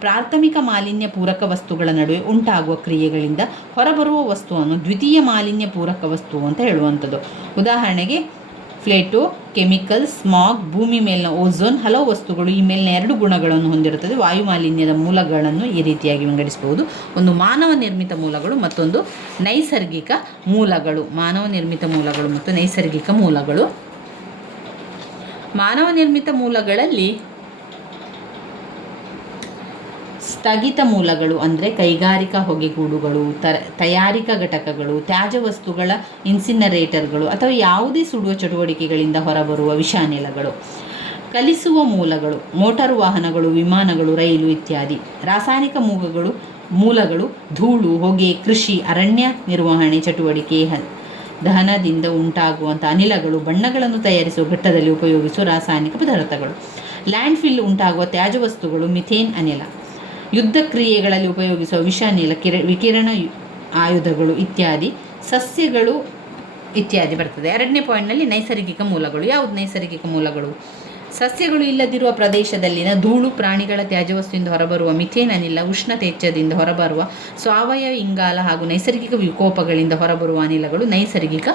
ಪ್ರಾಥಮಿಕ ಮಾಲಿನ್ಯ ಪೂರಕ ವಸ್ತುಗಳ ನಡುವೆ ಉಂಟಾಗುವ ಕ್ರಿಯೆಗಳಿಂದ ಹೊರಬರುವ ವಸ್ತುವನ್ನು ದ್ವಿತೀಯ ಮಾಲಿನ್ಯ ಪೂರಕ ವಸ್ತು ಅಂತ ಹೇಳುವಂಥದ್ದು. ಉದಾಹರಣೆಗೆ ಫ್ಲೇಟೋ, ಕೆಮಿಕಲ್, ಸ್ಮಾಗ್, ಭೂಮಿ ಮೇಲಿನ ಓಝೋನ್ ಹಲವು ವಸ್ತುಗಳು ಈ ಮೇಲಿನ ಎರಡು ಗುಣಗಳನ್ನು ಹೊಂದಿರುತ್ತದೆ. ವಾಯು ಮಾಲಿನ್ಯದ ಮೂಲಗಳನ್ನು ಈ ರೀತಿಯಾಗಿ ವಿಂಗಡಿಸಬಹುದು. ಒಂದು ಮಾನವ ನಿರ್ಮಿತ ಮೂಲಗಳು, ಮತ್ತೊಂದು ನೈಸರ್ಗಿಕ ಮೂಲಗಳು. ಮಾನವ ನಿರ್ಮಿತ ಮೂಲಗಳು ಮತ್ತು ನೈಸರ್ಗಿಕ ಮೂಲಗಳು. ಮಾನವ ನಿರ್ಮಿತ ಮೂಲಗಳಲ್ಲಿ ಸ್ಥಗಿತ ಮೂಲಗಳು ಅಂದರೆ ಕೈಗಾರಿಕಾ ಹೊಗೆಗೂಡುಗಳು, ತಯಾರಿಕಾ ಘಟಕಗಳು, ತ್ಯಾಜ್ಯ ವಸ್ತುಗಳ ಇನ್ಸಿನರೇಟರ್ಗಳು ಅಥವಾ ಯಾವುದೇ ಸುಡುವ ಚಟುವಟಿಕೆಗಳಿಂದ ಹೊರಬರುವ ವಿಷಾನಿಲಗಳು. ಕಲಿಸುವ ಮೂಲಗಳು ಮೋಟಾರು ವಾಹನಗಳು, ವಿಮಾನಗಳು, ರೈಲು ಇತ್ಯಾದಿ. ರಾಸಾಯನಿಕ ಮೂಲಗಳು ಧೂಳು, ಹೊಗೆ, ಕೃಷಿ, ಅರಣ್ಯ ನಿರ್ವಹಣೆ ಚಟುವಟಿಕೆ, ದಹನದಿಂದ ಉಂಟಾಗುವಂಥ ಅನಿಲಗಳು, ಬಣ್ಣಗಳನ್ನು ತಯಾರಿಸುವ ಘಟ್ಟದಲ್ಲಿ ಉಪಯೋಗಿಸುವ ರಾಸಾಯನಿಕ ಪದಾರ್ಥಗಳು. ಲ್ಯಾಂಡ್ಫಿಲ್ ಉಂಟಾಗುವ ತ್ಯಾಜ್ಯ ವಸ್ತುಗಳು, ಮಿಥೇನ್ ಅನಿಲ. ಯುದ್ಧ ಕ್ರಿಯೆಗಳಲ್ಲಿ ಉಪಯೋಗಿಸುವ ವಿಷಾನಿಲ, ವಿಕಿರಣ ಆಯುಧಗಳು ಇತ್ಯಾದಿ. ಸಸ್ಯಗಳು ಇತ್ಯಾದಿ ಬರ್ತದೆ. ಎರಡನೇ ಪಾಯಿಂಟ್ನಲ್ಲಿ ನೈಸರ್ಗಿಕ ಮೂಲಗಳು. ಯಾವುದು ನೈಸರ್ಗಿಕ ಮೂಲಗಳು? ಸಸ್ಯಗಳು ಇಲ್ಲದಿರುವ ಪ್ರದೇಶದಲ್ಲಿನ ಧೂಳು, ಪ್ರಾಣಿಗಳ ತ್ಯಾಜ್ಯವಸ್ತುವಿಂದ ಹೊರಬರುವ ಮಿಥೇನ್ ಅನಿಲ, ಉಷ್ಣತೆ ಹೆಚ್ಚದಿಂದ ಹೊರಬರುವ ಸಾವಯವ ಇಂಗಾಲ ಹಾಗೂ ನೈಸರ್ಗಿಕ ವಿಕೋಪಗಳಿಂದ ಹೊರಬರುವ ಅನಿಲಗಳು ನೈಸರ್ಗಿಕ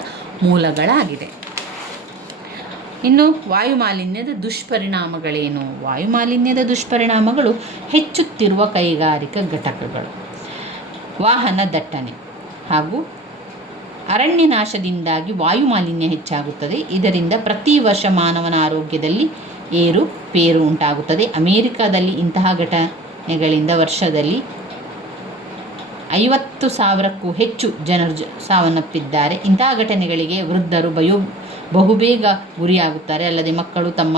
ಮೂಲಗಳಾಗಿದೆ. ಇನ್ನು ವಾಯು ಮಾಲಿನ್ಯದ ದುಷ್ಪರಿಣಾಮಗಳೇನು? ವಾಯು ಮಾಲಿನ್ಯದ ದುಷ್ಪರಿಣಾಮಗಳು ಹೆಚ್ಚುತ್ತಿರುವ ಕೈಗಾರಿಕಾ ಘಟಕಗಳು, ವಾಹನ ದಟ್ಟಣೆ ಹಾಗೂ ಅರಣ್ಯ ನಾಶದಿಂದಾಗಿ ವಾಯು ಮಾಲಿನ್ಯ ಹೆಚ್ಚಾಗುತ್ತದೆ. ಇದರಿಂದ ಪ್ರತಿ ವರ್ಷ ಮಾನವನ ಆರೋಗ್ಯದಲ್ಲಿ ಏರುಪೇರು ಉಂಟಾಗುತ್ತದೆ. ಅಮೆರಿಕದಲ್ಲಿ ಇಂತಹ ಘಟನೆಗಳಿಂದ ವರ್ಷದಲ್ಲಿ 50,000ಕ್ಕೂ ಹೆಚ್ಚು ಜನರು ಸಾವನ್ನಪ್ಪಿದ್ದಾರೆ. ಇಂತಹ ಘಟನೆಗಳಿಗೆ ವೃದ್ಧರು ಬಹುಬೇಗ ಗುರಿಯಾಗುತ್ತಾರೆ. ಅಲ್ಲದೆ ಮಕ್ಕಳು ತಮ್ಮ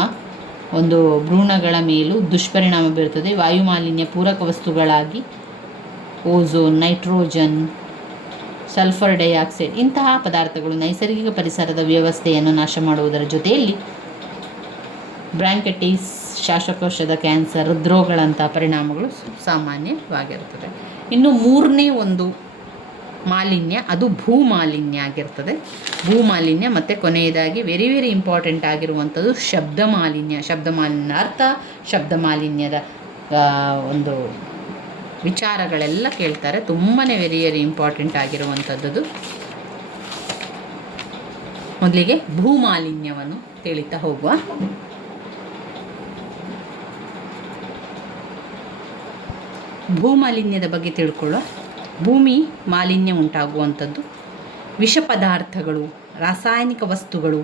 ಒಂದು ಭ್ರೂಣಗಳ ಮೇಲೂ ದುಷ್ಪರಿಣಾಮ ಬೀರುತ್ತದೆ. ವಾಯು ಮಾಲಿನ್ಯ ಪೂರಕ ವಸ್ತುಗಳಾಗಿ ಓಝೋನ್, ನೈಟ್ರೋಜನ್, ಸಲ್ಫರ್ ಡೈಆಕ್ಸೈಡ್ ಇಂತಹ ಪದಾರ್ಥಗಳು ನೈಸರ್ಗಿಕ ಪರಿಸರದ ವ್ಯವಸ್ಥೆಯನ್ನು ನಾಶ ಮಾಡುವುದರ ಜೊತೆಯಲ್ಲಿ ಬ್ರಾಂಕೈಟಿಸ್, ಶ್ವಾಸಕೋಶದ ಕ್ಯಾನ್ಸರ್, ಹೃದ್ರೋಗಗಳಂಥ ಪರಿಣಾಮಗಳು ಸಾಮಾನ್ಯವಾಗಿರುತ್ತದೆ. ಇನ್ನು ಮೂರನೇ ಒಂದು ಮಾಲಿನ್ಯ ಅದು ಭೂಮಾಲಿನ್ಯ ಆಗಿರ್ತದೆ. ಭೂಮಾಲಿನ್ಯ ಮತ್ತು ಕೊನೆಯದಾಗಿ ವೆರಿ ಇಂಪಾರ್ಟೆಂಟ್ ಆಗಿರುವಂಥದ್ದು ಶಬ್ದ ಮಾಲಿನ್ಯ. ಶಬ್ದ ಮಾಲಿನ್ಯ ಅರ್ಥ, ಶಬ್ದ ಮಾಲಿನ್ಯದ ಒಂದು ವಿಚಾರಗಳೆಲ್ಲ ಕೇಳ್ತಾರೆ. ತುಂಬಾ ವೆರಿ ಇಂಪಾರ್ಟೆಂಟ್ ಆಗಿರುವಂಥದ್ದು. ಮೊದಲಿಗೆ ಭೂಮಾಲಿನ್ಯವನ್ನು ತಿಳಿತಾ ಹೋಗುವ. ಭೂಮಾಲಿನ್ಯದ ಬಗ್ಗೆ ತಿಳ್ಕೊಳ್ಳೋ. ಭೂಮಿ ಮಾಲಿನ್ಯ ಉಂಟಾಗುವಂಥದ್ದು ವಿಷ ಪದಾರ್ಥಗಳು, ರಾಸಾಯನಿಕ ವಸ್ತುಗಳು,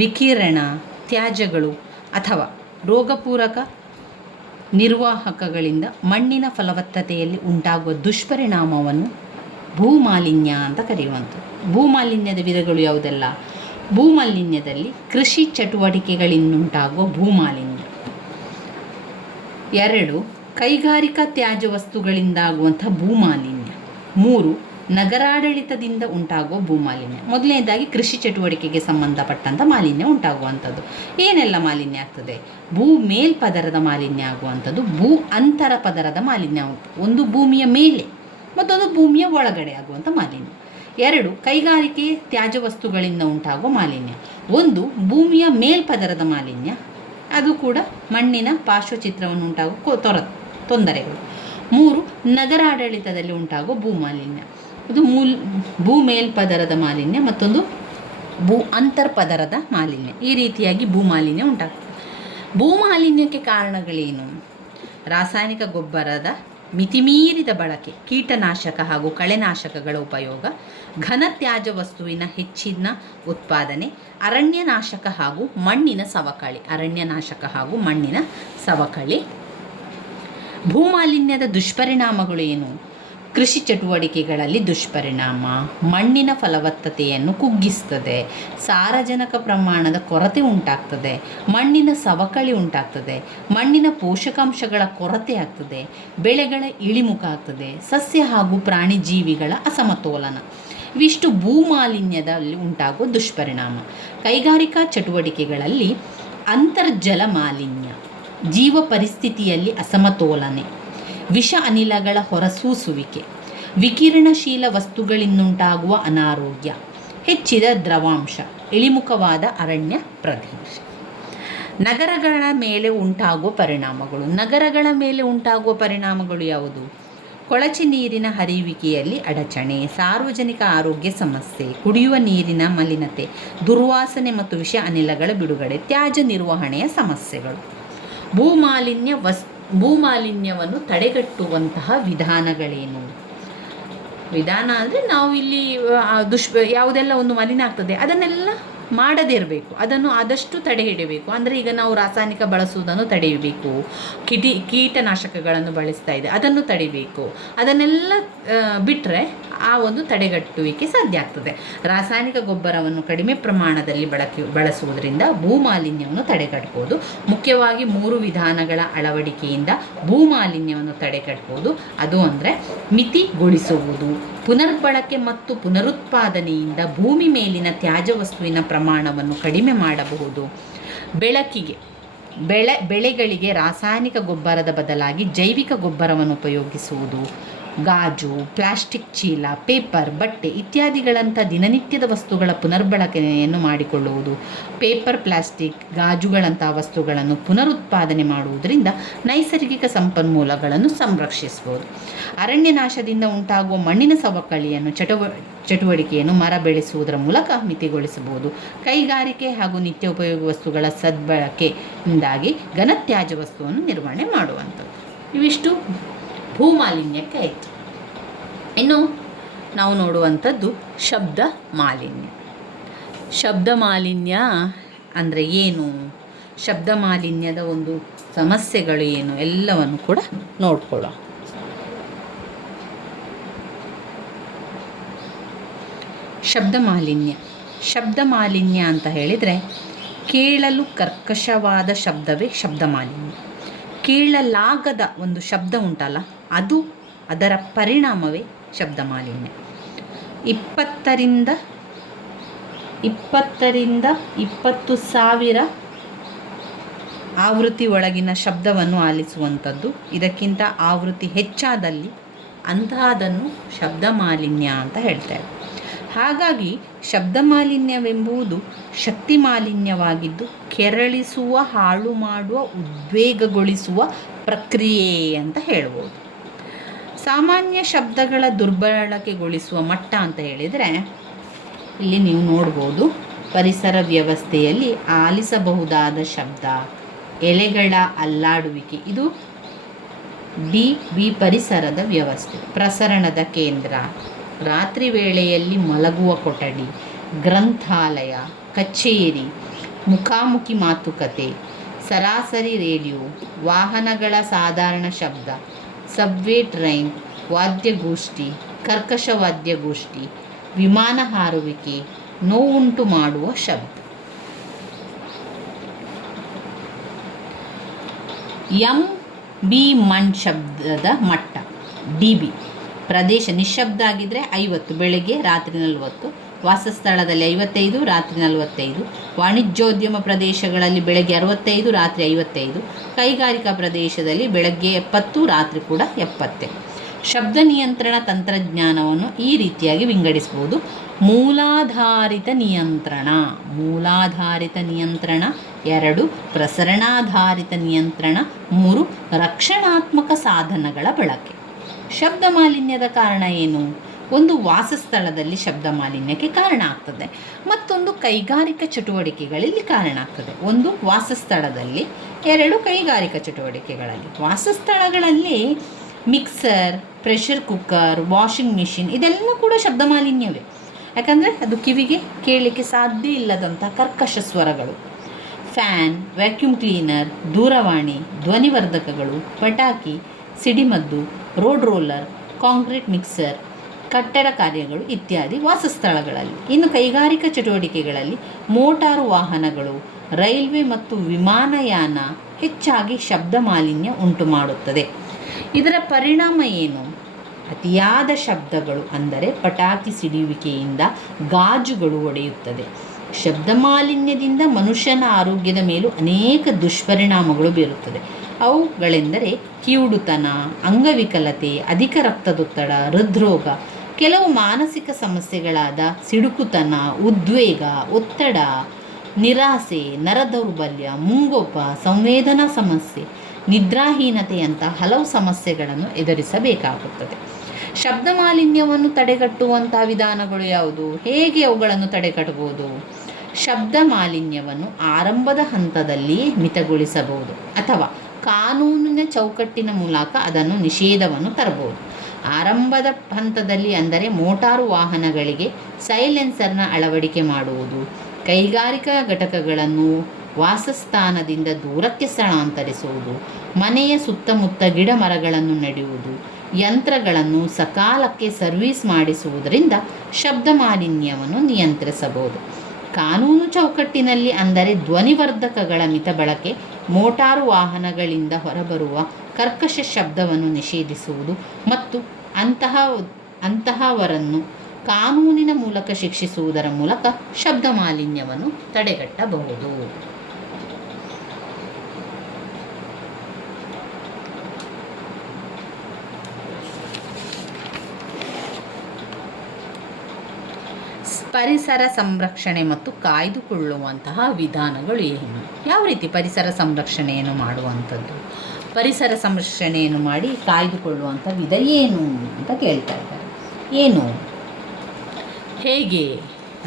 ವಿಕಿರಣ, ತ್ಯಾಜ್ಯಗಳು ಅಥವಾ ರೋಗಪೂರಕ ನಿರ್ವಾಹಕಗಳಿಂದ ಮಣ್ಣಿನ ಫಲವತ್ತತೆಯಲ್ಲಿ ಉಂಟಾಗುವ ದುಷ್ಪರಿಣಾಮವನ್ನು ಭೂಮಾಲಿನ್ಯ ಅಂತ ಕರೆಯುವಂಥದ್ದು. ಭೂಮಾಲಿನ್ಯದ ವಿಧಗಳು ಯಾವುದೆಲ್ಲ? ಭೂಮಾಲಿನ್ಯದಲ್ಲಿ ಕೃಷಿ ಚಟುವಟಿಕೆಗಳಿಂದುಂಟಾಗುವ ಭೂಮಾಲಿನ್ಯ. 2, ಕೈಗಾರಿಕಾ ತ್ಯಾಜ್ಯ ವಸ್ತುಗಳಿಂದಾಗುವಂಥ ಭೂಮಾಲಿನ್ಯ. 3, ನಗರಾಡಳಿತದಿಂದ ಉಂಟಾಗುವ ಭೂಮಾಲಿನ್ಯ. ಮೊದಲನೇದಾಗಿ ಕೃಷಿ ಚಟುವಟಿಕೆಗೆ ಸಂಬಂಧಪಟ್ಟಂಥ ಮಾಲಿನ್ಯ ಉಂಟಾಗುವಂಥದ್ದು. ಏನೆಲ್ಲ ಮಾಲಿನ್ಯ ಆಗ್ತದೆ? ಭೂ ಮೇಲ್ಪದರದ ಮಾಲಿನ್ಯ ಆಗುವಂಥದ್ದು, ಭೂ ಅಂತರ ಪದರದ ಮಾಲಿನ್ಯ, ಒಂದು ಭೂಮಿಯ ಮೇಲೆ ಮತ್ತೊಂದು ಭೂಮಿಯ ಒಳಗಡೆ ಆಗುವಂಥ ಮಾಲಿನ್ಯ. 2, ಕೈಗಾರಿಕೆ ತ್ಯಾಜ್ಯ ವಸ್ತುಗಳಿಂದ ಉಂಟಾಗುವ ಮಾಲಿನ್ಯ. 1, ಭೂಮಿಯ ಮೇಲ್ಪದರದ ಮಾಲಿನ್ಯ, ಅದು ಕೂಡ ಮಣ್ಣಿನ ಪಾರ್ಶ್ವಚಿತ್ರವನ್ನು ಉಂಟಾಗುವ ತೊಂದರೆಗಳು. 3, ನಗರಾಡಳಿತದಲ್ಲಿ ಉಂಟಾಗುವ ಭೂಮಾಲಿನ್ಯ, ಇದು ಭೂ ಮೇಲ್ಪದರದ ಮಾಲಿನ್ಯ, ಮತ್ತೊಂದು ಭೂ ಅಂತರ್ಪದರದ ಮಾಲಿನ್ಯ. ಈ ರೀತಿಯಾಗಿ ಭೂಮಾಲಿನ್ಯ ಉಂಟಾಗ್ತದೆ. ಭೂಮಾಲಿನ್ಯಕ್ಕೆ ಕಾರಣಗಳೇನು? ರಾಸಾಯನಿಕ ಗೊಬ್ಬರದ ಮಿತಿಮೀರಿದ ಬಳಕೆ, ಕೀಟನಾಶಕ ಹಾಗೂ ಕಳೆನಾಶಕಗಳ ಉಪಯೋಗ, ಘನ ತ್ಯಾಜ್ಯ ವಸ್ತುವಿನ ಹೆಚ್ಚಿನ ಉತ್ಪಾದನೆ, ಅರಣ್ಯನಾಶಕ ಹಾಗೂ ಮಣ್ಣಿನ ಸವಕಳಿ. ಭೂಮಾಲಿನ್ಯದ ದುಷ್ಪರಿಣಾಮಗಳು ಏನು? ಕೃಷಿ ಚಟುವಟಿಕೆಗಳಲ್ಲಿ ದುಷ್ಪರಿಣಾಮ, ಮಣ್ಣಿನ ಫಲವತ್ತತೆಯನ್ನು ಕುಗ್ಗಿಸ್ತದೆ, ಸಾರಜನಕ ಪ್ರಮಾಣದ ಕೊರತೆ ಉಂಟಾಗ್ತದೆ, ಮಣ್ಣಿನ ಸವಕಳಿ ಉಂಟಾಗ್ತದೆ, ಮಣ್ಣಿನ ಪೋಷಕಾಂಶಗಳ ಕೊರತೆ ಆಗ್ತದೆ, ಬೆಳೆಗಳ ಇಳಿಮುಖ ಆಗ್ತದೆ, ಸಸ್ಯ ಹಾಗೂ ಪ್ರಾಣಿ ಜೀವಿಗಳ ಅಸಮತೋಲನ. ಇವಿಷ್ಟು ಭೂಮಾಲಿನ್ಯದಲ್ಲಿ ಉಂಟಾಗುವ ದುಷ್ಪರಿಣಾಮ. ಕೈಗಾರಿಕಾ ಚಟುವಟಿಕೆಗಳಲ್ಲಿ ಅಂತರ್ಜಲ ಮಾಲಿನ್ಯ, ಜೀವ ಪರಿಸ್ಥಿತಿಯಲ್ಲಿ ಅಸಮತೋಲನೆ, ವಿಷ ಅನಿಲಗಳ ಹೊರಸೂಸುವಿಕೆ, ವಿಕಿರಣಶೀಲ ವಸ್ತುಗಳಿಂದುಂಟಾಗುವ ಅನಾರೋಗ್ಯ, ಹೆಚ್ಚಿದ ದ್ರವಾಂಶ, ಇಳಿಮುಖವಾದ ಅರಣ್ಯ ಪ್ರದೇಶ. ನಗರಗಳ ಮೇಲೆ ಉಂಟಾಗುವ ಪರಿಣಾಮಗಳು. ನಗರಗಳ ಮೇಲೆ ಉಂಟಾಗುವ ಪರಿಣಾಮಗಳು ಯಾವುದು? ಕೊಳಚೆ ನೀರಿನ ಹರಿಯುವಿಕೆಯಲ್ಲಿ ಅಡಚಣೆ, ಸಾರ್ವಜನಿಕ ಆರೋಗ್ಯ ಸಮಸ್ಯೆ, ಕುಡಿಯುವ ನೀರಿನ ಮಲಿನತೆ, ದುರ್ವಾಸನೆ ಮತ್ತು ವಿಷ ಅನಿಲಗಳ ಬಿಡುಗಡೆ, ತ್ಯಾಜ್ಯ ನಿರ್ವಹಣೆಯ ಸಮಸ್ಯೆಗಳು. ಭೂಮಾಲಿನ್ಯವನ್ನು ತಡೆಗಟ್ಟುವಂತಹ ವಿಧಾನಗಳೇನು? ವಿಧಾನ ಅಂದರೆ ನಾವು ಇಲ್ಲಿ ಯಾವುದೆಲ್ಲ ಒಂದು ಮಲಿನ ಆಗ್ತದೆ ಅದನ್ನೆಲ್ಲ ಮಾಡದೇ ಇರಬೇಕು, ಅದನ್ನು ಆದಷ್ಟು ತಡೆ ಹಿಡಿಯಬೇಕು. ಅಂದರೆ ಈಗ ನಾವು ರಾಸಾಯನಿಕ ಬಳಸುವುದನ್ನು ತಡೆಯಬೇಕು, ಕೀಟನಾಶಕಗಳನ್ನು ಬಳಸ್ತಾ ಇದೆ ಅದನ್ನು ತಡಿಬೇಕು. ಅದನ್ನೆಲ್ಲ ಬಿಟ್ಟರೆ ಆ ಒಂದು ತಡೆಗಟ್ಟುವಿಕೆ ಸಾಧ್ಯ ಆಗ್ತದೆ. ರಾಸಾಯನಿಕ ಗೊಬ್ಬರವನ್ನು ಕಡಿಮೆ ಪ್ರಮಾಣದಲ್ಲಿ ಬಳಸುವುದರಿಂದ ಭೂಮಾಲಿನ್ಯವನ್ನು ತಡೆಗಟ್ಟಬಹುದು. ಮುಖ್ಯವಾಗಿ 3 ವಿಧಾನಗಳ ಅಳವಡಿಕೆಯಿಂದ ಭೂಮಾಲಿನ್ಯವನ್ನು ತಡೆಗಟ್ಟಬಹುದು. ಅದು ಅಂದರೆ ಮಿತಿಗೊಳಿಸುವುದು, ಪುನರ್ಬಳಕೆ ಮತ್ತು ಪುನರುತ್ಪಾದನೆಯಿಂದ ಭೂಮಿ ಮೇಲಿನ ತ್ಯಾಜ್ಯ ವಸ್ತುವಿನ ಪ್ರಮಾಣವನ್ನು ಕಡಿಮೆ ಮಾಡಬಹುದು. ಬೆಳೆಗಳಿಗೆ ರಾಸಾಯನಿಕ ಗೊಬ್ಬರದ ಬದಲಾಗಿ ಜೈವಿಕ ಗೊಬ್ಬರವನ್ನು ಉಪಯೋಗಿಸುವುದು. ಗಾಜು, ಪ್ಲಾಸ್ಟಿಕ್ ಚೀಲ, ಪೇಪರ್, ಬಟ್ಟೆ ಇತ್ಯಾದಿಗಳಂಥ ದಿನನಿತ್ಯದ ವಸ್ತುಗಳ ಪುನರ್ಬಳಕೆಯನ್ನು ಮಾಡಿಕೊಳ್ಳುವುದು. ಪೇಪರ್, ಪ್ಲಾಸ್ಟಿಕ್, ಗಾಜುಗಳಂಥ ವಸ್ತುಗಳನ್ನು ಪುನರುತ್ಪಾದನೆ ಮಾಡುವುದರಿಂದ ನೈಸರ್ಗಿಕ ಸಂಪನ್ಮೂಲಗಳನ್ನು ಸಂರಕ್ಷಿಸಬಹುದು. ಅರಣ್ಯನಾಶದಿಂದ ಉಂಟಾಗುವ ಮಣ್ಣಿನ ಸವಕಳಿಯನ್ನು ಚಟುವಟಿಕೆಯನ್ನು ಮರ ಬೆಳೆಸುವುದರ ಮೂಲಕ ಮಿತಿಗೊಳಿಸಬಹುದು. ಕೈಗಾರಿಕೆ ಹಾಗೂ ನಿತ್ಯ ಉಪಯೋಗಿ ವಸ್ತುಗಳ ಸದ್ಬಳಕೆಯಿಂದಾಗಿ ಘನತ್ಯಾಜ್ಯ ವಸ್ತುವನ್ನು ನಿರ್ವಹಣೆ ಮಾಡುವಂಥದ್ದು. ಇವಿಷ್ಟು ಭೂಮಾಲಿನ್ಯಕ್ಕೆ ಆಯಿತು. ಇನ್ನು ನಾವು ನೋಡುವಂಥದ್ದು ಶಬ್ದ ಮಾಲಿನ್ಯ. ಶಬ್ದ ಮಾಲಿನ್ಯ ಅಂದರೆ ಏನು? ಶಬ್ದ ಮಾಲಿನ್ಯದ ಒಂದು ಸಮಸ್ಯೆಗಳು ಏನು ಎಲ್ಲವನ್ನು ಕೂಡ ನೋಡ್ಕೊಳ್ಳೋಣ. ಶಬ್ದ ಮಾಲಿನ್ಯ ಅಂತ ಹೇಳಿದರೆ ಕೇಳಲು ಕರ್ಕಶವಾದ ಶಬ್ದವೇ ಶಬ್ದ ಮಾಲಿನ್ಯ. ಕೇಳಲಾಗದ ಒಂದು ಶಬ್ದ ಉಂಟಲ್ಲ, ಅದರ ಪರಿಣಾಮವೇ ಶಬ್ದ ಮಾಲಿನ್ಯ. 20,000 ಆವೃತ್ತಿ ಒಳಗಿನ ಶಬ್ದವನ್ನು ಆಲಿಸುವಂಥದ್ದು. ಇದಕ್ಕಿಂತ ಆವೃತ್ತಿ ಹೆಚ್ಚಾದಲ್ಲಿ ಅಂತಹದನ್ನು ಶಬ್ದ ಮಾಲಿನ್ಯ ಅಂತ ಹೇಳ್ತಾರೆ. ಹಾಗಾಗಿ ಶಬ್ದ ಮಾಲಿನ್ಯವೆಂಬುದು ಶಕ್ತಿ ಮಾಲಿನ್ಯವಾಗಿದ್ದು ಕೆರಳಿಸುವ, ಹಾಳು ಮಾಡುವ, ಉದ್ವೇಗಗೊಳಿಸುವ ಪ್ರಕ್ರಿಯೆ ಅಂತ ಹೇಳ್ಬೋದು. ಸಾಮಾನ್ಯ ಶಬ್ದಗಳ ದುರ್ಬಳಕೆಗೊಳಿಸುವ ಮಟ್ಟ ಅಂತ ಹೇಳಿದರೆ ಇಲ್ಲಿ ನೀವು ನೋಡ್ಬೋದು, ಪರಿಸರ ವ್ಯವಸ್ಥೆಯಲ್ಲಿ ಆಲಿಸಬಹುದಾದ ಶಬ್ದ, ಎಲೆಗಳ ಅಲ್ಲಾಡುವಿಕೆ, ಇದು ಪರಿಸರದ ವ್ಯವಸ್ಥೆ. ಪ್ರಸರಣದ ಕೇಂದ್ರ, ರಾತ್ರಿ ವೇಳೆಯಲ್ಲಿ ಮಲಗುವ ಕೊಠಡಿ, ಗ್ರಂಥಾಲಯ, ಕಚೇರಿ, ಮುಖಾಮುಖಿ ಮಾತುಕತೆ, ಸರಾಸರಿ ರೇಡಿಯೋ, ವಾಹನಗಳ ಸಾಧಾರಣ ಶಬ್ದ, ಸಬ್ವೇ ಟ್ರೈನ್, ವಾದ್ಯಗೋಷ್ಠಿ, ಕರ್ಕಶ ವಾದ್ಯಗೋಷ್ಠಿ, ವಿಮಾನ ಹಾರುವಿಕೆ, ನೋವುಂಟು ಮಾಡುವ ಶಬ್ದ. ಎಂ ಬಿ ಮಣ್ ಶಬ್ದದ ಮಟ್ಟ DB. ಪ್ರದೇಶ ನಿಶ್ಶಬ್ದ ಆಗಿದ್ದರೆ 50, ಬೆಳಗ್ಗೆ ರಾತ್ರಿ 40, ವಾಸಸ್ಥಳದಲ್ಲಿ 55, ರಾತ್ರಿ 45, ವಾಣಿಜ್ಯೋದ್ಯಮ ಪ್ರದೇಶಗಳಲ್ಲಿ ಬೆಳಗ್ಗೆ 65, ರಾತ್ರಿ 55, ಕೈಗಾರಿಕಾ ಪ್ರದೇಶದಲ್ಲಿ ಬೆಳಗ್ಗೆ 70, ರಾತ್ರಿ ಕೂಡ 70. ಶಬ್ದ ನಿಯಂತ್ರಣ ತಂತ್ರಜ್ಞಾನವನ್ನು ಈ ರೀತಿಯಾಗಿ ವಿಂಗಡಿಸಬಹುದು. ಮೂಲಾಧಾರಿತ ನಿಯಂತ್ರಣ, 2 ಪ್ರಸರಣಾಧಾರಿತ ನಿಯಂತ್ರಣ, 3 ರಕ್ಷಣಾತ್ಮಕ ಸಾಧನಗಳ ಬಳಕೆ. ಶಬ್ದ ಮಾಲಿನ್ಯದ ಕಾರಣ ಏನು? ಒಂದು ವಾಸಸ್ಥಳದಲ್ಲಿ ಶಬ್ದ ಮಾಲಿನ್ಯಕ್ಕೆ ಕಾರಣ ಆಗ್ತದೆ, ಮತ್ತೊಂದು ಕೈಗಾರಿಕಾ ಚಟುವಟಿಕೆಗಳಲ್ಲಿ ಕಾರಣ ಆಗ್ತದೆ. ಒಂದು ವಾಸಸ್ಥಳದಲ್ಲಿ, 2 ಕೈಗಾರಿಕಾ ಚಟುವಟಿಕೆಗಳಲ್ಲಿ. ವಾಸಸ್ಥಳಗಳಲ್ಲಿ mixer, pressure cooker, washing machine ಇದೆಲ್ಲ ಕೂಡ ಶಬ್ದ ಮಾಲಿನ್ಯವೇ. ಯಾಕಂದರೆ ಅದು ಕಿವಿಗೆ ಕೇಳಲಿಕ್ಕೆ ಸಾಧ್ಯ ಇಲ್ಲದಂಥ ಕರ್ಕಶ ಸ್ವರಗಳು. ಫ್ಯಾನ್, ವ್ಯಾಕ್ಯೂಮ್ ಕ್ಲೀನರ್, ದೂರವಾಣಿ, ಧ್ವನಿವರ್ಧಕಗಳು, ಪಟಾಕಿ, ಸಿಡಿಮದ್ದು, ರೋಡ್ ರೋಲರ್, ಕಾಂಕ್ರೀಟ್ ಮಿಕ್ಸರ್, ಕಟ್ಟಡ ಕಾರ್ಯಗಳು ಇತ್ಯಾದಿ ವಾಸಸ್ಥಳಗಳಲ್ಲಿ. ಇನ್ನು ಕೈಗಾರಿಕಾ ಚಟುವಟಿಕೆಗಳಲ್ಲಿ ಮೋಟಾರು ವಾಹನಗಳು, ರೈಲ್ವೆ ಮತ್ತು ವಿಮಾನಯಾನ ಹೆಚ್ಚಾಗಿ ಶಬ್ದ ಮಾಲಿನ್ಯ ಉಂಟು ಮಾಡುತ್ತದೆ. ಇದರ ಪರಿಣಾಮ ಏನು? ಅತಿಯಾದ ಶಬ್ದಗಳು, ಅಂದರೆ ಪಟಾಕಿ ಸಿಡಿಯುವಿಕೆಯಿಂದ ಗಾಜುಗಳು ಒಡೆಯುತ್ತದೆ. ಶಬ್ದ ಮಾಲಿನ್ಯದಿಂದ ಮನುಷ್ಯನ ಆರೋಗ್ಯದ ಮೇಲೂ ಅನೇಕ ದುಷ್ಪರಿಣಾಮಗಳು ಬೀರುತ್ತದೆ. ಅವುಗಳೆಂದರೆ ಕಿವುಡುತನ, ಅಂಗವಿಕಲತೆ, ಅಧಿಕ ರಕ್ತದೊತ್ತಡ, ಹೃದ್ರೋಗ, ಕೆಲವು ಮಾನಸಿಕ ಸಮಸ್ಯೆಗಳಾದ ಸಿಡುಕುತನ, ಉದ್ವೇಗ, ಒತ್ತಡ, ನಿರಾಸೆ, ನರದೌರ್ಬಲ್ಯ, ಮುಂಗೋಪ, ಸಂವೇದನಾ ಸಮಸ್ಯೆ, ನಿದ್ರಾಹೀನತೆಯಂಥ ಹಲವು ಸಮಸ್ಯೆಗಳನ್ನು ಎದುರಿಸಬೇಕಾಗುತ್ತದೆ. ಶಬ್ದ ಮಾಲಿನ್ಯವನ್ನು ತಡೆಗಟ್ಟುವಂಥ ವಿಧಾನಗಳು ಯಾವುದು? ಹೇಗೆ ಅವುಗಳನ್ನು ತಡೆಗಟ್ಟಬಹುದು? ಶಬ್ದ ಮಾಲಿನ್ಯವನ್ನು ಆರಂಭದ ಹಂತದಲ್ಲಿ ಮಿತಗೊಳಿಸಬಹುದು, ಅಥವಾ ಕಾನೂನಿನ ಚೌಕಟ್ಟಿನ ಮೂಲಕ ಅದನ್ನು ನಿಷೇಧವನ್ನು ತರಬಹುದು. ಆರಂಭದ ಹಂತದಲ್ಲಿ ಅಂದರೆ ಮೋಟಾರು ವಾಹನಗಳಿಗೆ ಸೈಲೆನ್ಸರ್ನ ಅಳವಡಿಕೆ ಮಾಡುವುದು, ಕೈಗಾರಿಕಾ ಘಟಕಗಳನ್ನು ವಾಸಸ್ಥಾನದಿಂದ ದೂರಕ್ಕೆ ಸ್ಥಳಾಂತರಿಸುವುದು, ಮನೆಯ ಸುತ್ತಮುತ್ತ ಗಿಡ ಮರಗಳನ್ನು ನೆಡುವುದು, ಯಂತ್ರಗಳನ್ನು ಸಕಾಲಕ್ಕೆ ಸರ್ವಿಸ್ ಮಾಡಿಸುವುದರಿಂದ ಶಬ್ದ ಮಾಲಿನ್ಯವನ್ನು ನಿಯಂತ್ರಿಸಬಹುದು. ಕಾನೂನು ಚೌಕಟ್ಟಿನಲ್ಲಿ ಅಂದರೆ ಧ್ವನಿವರ್ಧಕಗಳ ಮಿತ ಬಳಕೆ, ಮೋಟಾರು ವಾಹನಗಳಿಂದ ಹೊರಬರುವ ಕರ್ಕಶ ಶಬ್ದವನ್ನು ನಿಷೇಧಿಸುವುದು ಮತ್ತು ಅಂತಹವರನ್ನು ಕಾನೂನಿನ ಮೂಲಕ ಶಿಕ್ಷಿಸುವುದರ ಮೂಲಕ ಶಬ್ದ ಮಾಲಿನ್ಯವನ್ನು ತಡೆಗಟ್ಟಬಹುದು. ಪರಿಸರ ಸಂರಕ್ಷಣೆ ಮತ್ತು ಕಾಯ್ದುಕೊಳ್ಳುವಂತಹ ವಿಧಾನಗಳು ಏನು? ಯಾವ ರೀತಿ ಪರಿಸರ ಸಂರಕ್ಷಣೆಯನ್ನು ಮಾಡುವಂಥದ್ದು? ಪರಿಸರ ಸಂರಕ್ಷಣೆಯನ್ನು ಮಾಡಿ ಕಾಯ್ದುಕೊಳ್ಳುವಂಥ ವಿಧ ಏನು ಅಂತ ಕೇಳ್ತಾ ಇದ್ದಾರೆ. ಏನು, ಹೇಗೆ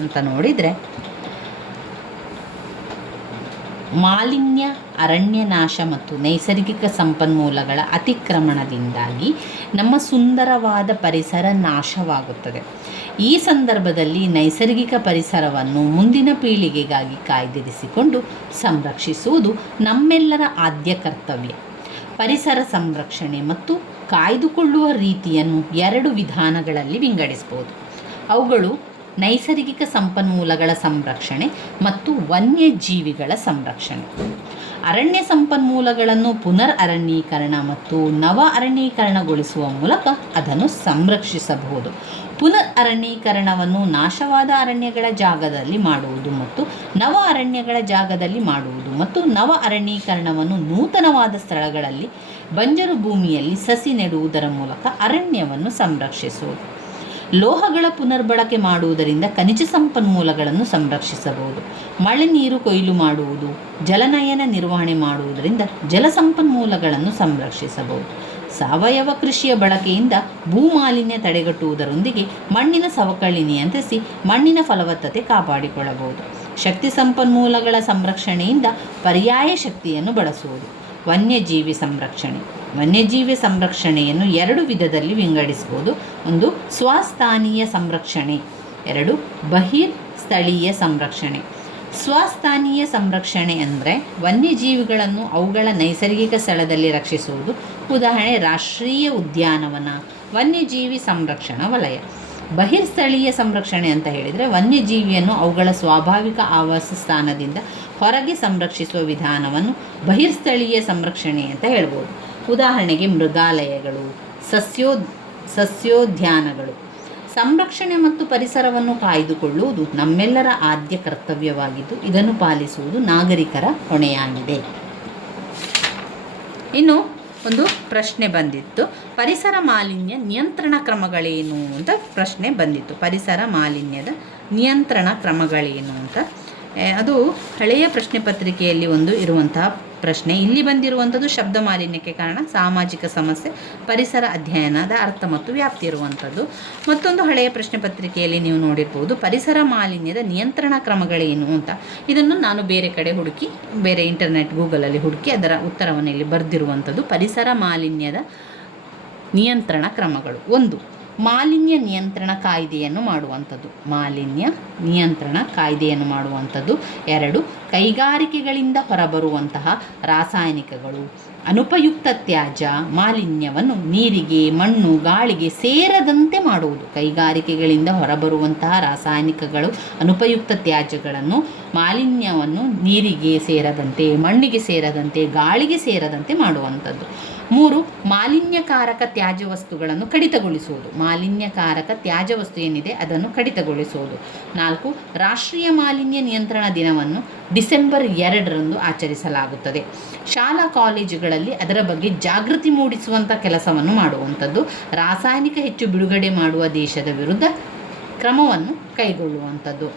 ಅಂತ ನೋಡಿದರೆ, ಮಾಲಿನ್ಯ, ಅರಣ್ಯನಾಶ ಮತ್ತು ನೈಸರ್ಗಿಕ ಸಂಪನ್ಮೂಲಗಳ ಅತಿಕ್ರಮಣದಿಂದಾಗಿ ನಮ್ಮ ಸುಂದರವಾದ ಪರಿಸರ ನಾಶವಾಗುತ್ತದೆ. ಈ ಸಂದರ್ಭದಲ್ಲಿ ನೈಸರ್ಗಿಕ ಪರಿಸರವನ್ನು ಮುಂದಿನ ಪೀಳಿಗೆಗಾಗಿ ಕಾಯ್ದಿರಿಸಿಕೊಂಡು ಸಂರಕ್ಷಿಸುವುದು ನಮ್ಮೆಲ್ಲರ ಆದ್ಯ ಕರ್ತವ್ಯ. ಪರಿಸರ ಸಂರಕ್ಷಣೆ ಮತ್ತು ಕಾಯ್ದುಕೊಳ್ಳುವ ರೀತಿಯನ್ನು 2 ವಿಧಾನಗಳಲ್ಲಿ ವಿಂಗಡಿಸಬಹುದು. ಅವುಗಳು ನೈಸರ್ಗಿಕ ಸಂಪನ್ಮೂಲಗಳ ಸಂರಕ್ಷಣೆ ಮತ್ತು ವನ್ಯಜೀವಿಗಳ ಸಂರಕ್ಷಣೆ. ಅರಣ್ಯ ಸಂಪನ್ಮೂಲಗಳನ್ನು ಪುನರ್ ಅರಣ್ಯೀಕರಣ ಮತ್ತು ನವ ಅರಣ್ಯೀಕರಣಗೊಳಿಸುವ ಮೂಲಕ ಅದನ್ನು ಸಂರಕ್ಷಿಸಬಹುದು. ಪುನರ್ ಅರಣ್ಯೀಕರಣವನ್ನು ನಾಶವಾದ ಅರಣ್ಯಗಳ ಜಾಗದಲ್ಲಿ ಮಾಡುವುದು ಮತ್ತು ನವ ಅರಣ್ಯಗಳ ಜಾಗದಲ್ಲಿ ಮಾಡುವುದು, ಮತ್ತು ನವ ಅರಣ್ಯೀಕರಣವನ್ನು ನೂತನವಾದ ಸ್ಥಳಗಳಲ್ಲಿ ಬಂಜರು ಭೂಮಿಯಲ್ಲಿ ಸಸಿ ನೆಡುವುದರ ಮೂಲಕ ಅರಣ್ಯವನ್ನು ಸಂರಕ್ಷಿಸುವುದು. ಲೋಹಗಳ ಪುನರ್ಬಳಕೆ ಮಾಡುವುದರಿಂದ ಖನಿಜ ಸಂಪನ್ಮೂಲಗಳನ್ನು ಸಂರಕ್ಷಿಸಬಹುದು. ಮಳೆ ನೀರು ಕೊಯ್ಲು ಮಾಡುವುದು, ಜಲನಯನ ನಿರ್ವಹಣೆ ಮಾಡುವುದರಿಂದ ಜಲ ಸಂಪನ್ಮೂಲಗಳನ್ನು ಸಂರಕ್ಷಿಸಬಹುದು. ಸಾವಯವ ಕೃಷಿಯ ಬಳಕೆಯಿಂದ ಭೂಮಾಲಿನ್ಯ ತಡೆಗಟ್ಟುವುದರೊಂದಿಗೆ ಮಣ್ಣಿನ ಸವಕಳಿ ನಿಯಂತ್ರಿಸಿ ಮಣ್ಣಿನ ಫಲವತ್ತತೆ ಕಾಪಾಡಿಕೊಳ್ಳಬಹುದು. ಶಕ್ತಿ ಸಂಪನ್ಮೂಲಗಳ ಸಂರಕ್ಷಣೆಯಿಂದ ಪರ್ಯಾಯ ಶಕ್ತಿಯನ್ನು ಬಳಸುವುದು. ವನ್ಯಜೀವಿ ಸಂರಕ್ಷಣೆ. ವನ್ಯಜೀವಿ ಸಂರಕ್ಷಣೆಯನ್ನು 2 ವಿಧದಲ್ಲಿ ವಿಂಗಡಿಸಬಹುದು. ಒಂದು ಸ್ವಸ್ಥಾನೀಯ ಸಂರಕ್ಷಣೆ, 2 ಬಹಿರ್ ಸ್ಥಳೀಯ ಸಂರಕ್ಷಣೆ. ಸ್ವಸ್ಥಾನೀಯ ಸಂರಕ್ಷಣೆ ಅಂದರೆ ವನ್ಯಜೀವಿಗಳನ್ನು ಅವುಗಳ ನೈಸರ್ಗಿಕ ಸ್ಥಳದಲ್ಲಿ ರಕ್ಷಿಸುವುದು. ಉದಾಹರಣೆ ರಾಷ್ಟ್ರೀಯ ಉದ್ಯಾನವನ, ವನ್ಯಜೀವಿ ಸಂರಕ್ಷಣಾ ವಲಯ. ಬಹಿರ್ಸ್ಥಳೀಯ ಸಂರಕ್ಷಣೆ ಅಂತ ಹೇಳಿದರೆ ವನ್ಯಜೀವಿಯನ್ನು ಅವುಗಳ ಸ್ವಾಭಾವಿಕ ಆವಾಸ ಸ್ಥಾನದಿಂದ ಹೊರಗೆ ಸಂರಕ್ಷಿಸುವ ವಿಧಾನವನ್ನು ಬಹಿರ್ಸ್ಥಳೀಯ ಸಂರಕ್ಷಣೆ ಅಂತ ಹೇಳ್ಬೋದು. ಉದಾಹರಣೆಗೆ ಮೃಗಾಲಯಗಳು, ಸಸ್ಯೋದ್ಯಾನಗಳು. ಸಂರಕ್ಷಣೆ ಮತ್ತು ಪರಿಸರವನ್ನು ಕಾಯ್ದುಕೊಳ್ಳುವುದು ನಮ್ಮೆಲ್ಲರ ಆದ್ಯ ಕರ್ತವ್ಯವಾಗಿದ್ದು ಇದನ್ನು ಪಾಲಿಸುವುದು ನಾಗರಿಕರ ಹೊಣೆಯಾಗಿದೆ. ಇನ್ನು ಒಂದು ಪ್ರಶ್ನೆ ಬಂದಿತ್ತು, ಪರಿಸರ ಮಾಲಿನ್ಯ ನಿಯಂತ್ರಣ ಕ್ರಮಗಳೇನು ಅಂತ ಪ್ರಶ್ನೆ ಬಂದಿತ್ತು. ಪರಿಸರ ಮಾಲಿನ್ಯದ ನಿಯಂತ್ರಣ ಕ್ರಮಗಳೇನು ಅಂತ. ಅದು ಹಳೆಯ ಪ್ರಶ್ನೆ ಪತ್ರಿಕೆಯಲ್ಲಿ ಒಂದು ಇರುವಂತಹ ಪ್ರಶ್ನೆ. ಇಲ್ಲಿ ಬಂದಿರುವಂಥದ್ದು ಶಬ್ದ ಮಾಲಿನ್ಯಕ್ಕೆ ಕಾರಣ, ಸಾಮಾಜಿಕ ಸಮಸ್ಯೆ, ಪರಿಸರ ಅಧ್ಯಯನದ ಅರ್ಥ ಮತ್ತು ವ್ಯಾಪ್ತಿ ಇರುವಂಥದ್ದು. ಮತ್ತೊಂದು ಹಳೆಯ ಪ್ರಶ್ನೆ ಪತ್ರಿಕೆಯಲ್ಲಿ ನೀವು ನೋಡಿರ್ಬೋದು, ಪರಿಸರ ಮಾಲಿನ್ಯದ ನಿಯಂತ್ರಣ ಕ್ರಮಗಳೇನು ಅಂತ. ಇದನ್ನು ನಾನು ಬೇರೆ ಕಡೆ ಹುಡುಕಿ, ಬೇರೆ ಇಂಟರ್ನೆಟ್ ಗೂಗಲಲ್ಲಿ ಹುಡುಕಿ ಅದರ ಉತ್ತರವನ್ನು ಇಲ್ಲಿ ಬರೆದಿರುವಂಥದ್ದು. ಪರಿಸರ ಮಾಲಿನ್ಯದ ನಿಯಂತ್ರಣ ಕ್ರಮಗಳು: 1. ಮಾಲಿನ್ಯ ನಿಯಂತ್ರಣ ಕಾಯ್ದೆಯನ್ನು ಮಾಡುವಂಥದ್ದು. ಮಾಲಿನ್ಯ ನಿಯಂತ್ರಣ ಕಾಯ್ದೆಯನ್ನು ಮಾಡುವಂಥದ್ದು. 2. ಕೈಗಾರಿಕೆಗಳಿಂದ ಹೊರಬರುವಂತಹ ರಾಸಾಯನಿಕಗಳು, ಅನುಪಯುಕ್ತ ತ್ಯಾಜ್ಯ ಮಾಲಿನ್ಯವನ್ನು ನೀರಿಗೆ, ಮಣ್ಣು, ಗಾಳಿಗೆ ಸೇರದಂತೆ ಮಾಡುವುದು. ಕೈಗಾರಿಕೆಗಳಿಂದ ಹೊರಬರುವಂತಹ ರಾಸಾಯನಿಕಗಳು, ಅನುಪಯುಕ್ತ ತ್ಯಾಜ್ಯಗಳನ್ನು, ಮಾಲಿನ್ಯವನ್ನು ನೀರಿಗೆ ಸೇರದಂತೆ, ಮಣ್ಣಿಗೆ ಸೇರದಂತೆ, ಗಾಳಿಗೆ ಸೇರದಂತೆ ಮಾಡುವಂಥದ್ದು. 3. ಮಾಲಿನ್ಯಕಾರಕ ತ್ಯಾಜ್ಯ ವಸ್ತುಗಳನ್ನು ಕಡಿತಗೊಳಿಸುವುದು. ಮಾಲಿನ್ಯಕಾರಕ ತ್ಯಾಜ್ಯ ವಸ್ತು ಏನಿದೆ ಅದನ್ನು ಕಡಿತಗೊಳಿಸುವುದು. 4. ರಾಷ್ಟ್ರೀಯ ಮಾಲಿನ್ಯ ನಿಯಂತ್ರಣ ದಿನವನ್ನು ಡಿಸೆಂಬರ್ 2ರಂದು ಆಚರಿಸಲಾಗುತ್ತದೆ. ಶಾಲಾ ಕಾಲೇಜುಗಳಲ್ಲಿ ಅದರ ಬಗ್ಗೆ ಜಾಗೃತಿ ಮೂಡಿಸುವಂಥ ಕೆಲಸವನ್ನು ಮಾಡುವಂಥದ್ದು. ರಾಸಾಯನಿಕ ಹೆಚ್ಚು ಬಿಡುಗಡೆ ಮಾಡುವ ದೇಶದ ವಿರುದ್ಧ ಕ್ರಮವನ್ನು ಕೈಗೊಳ್ಳುವಂಥದ್ದು.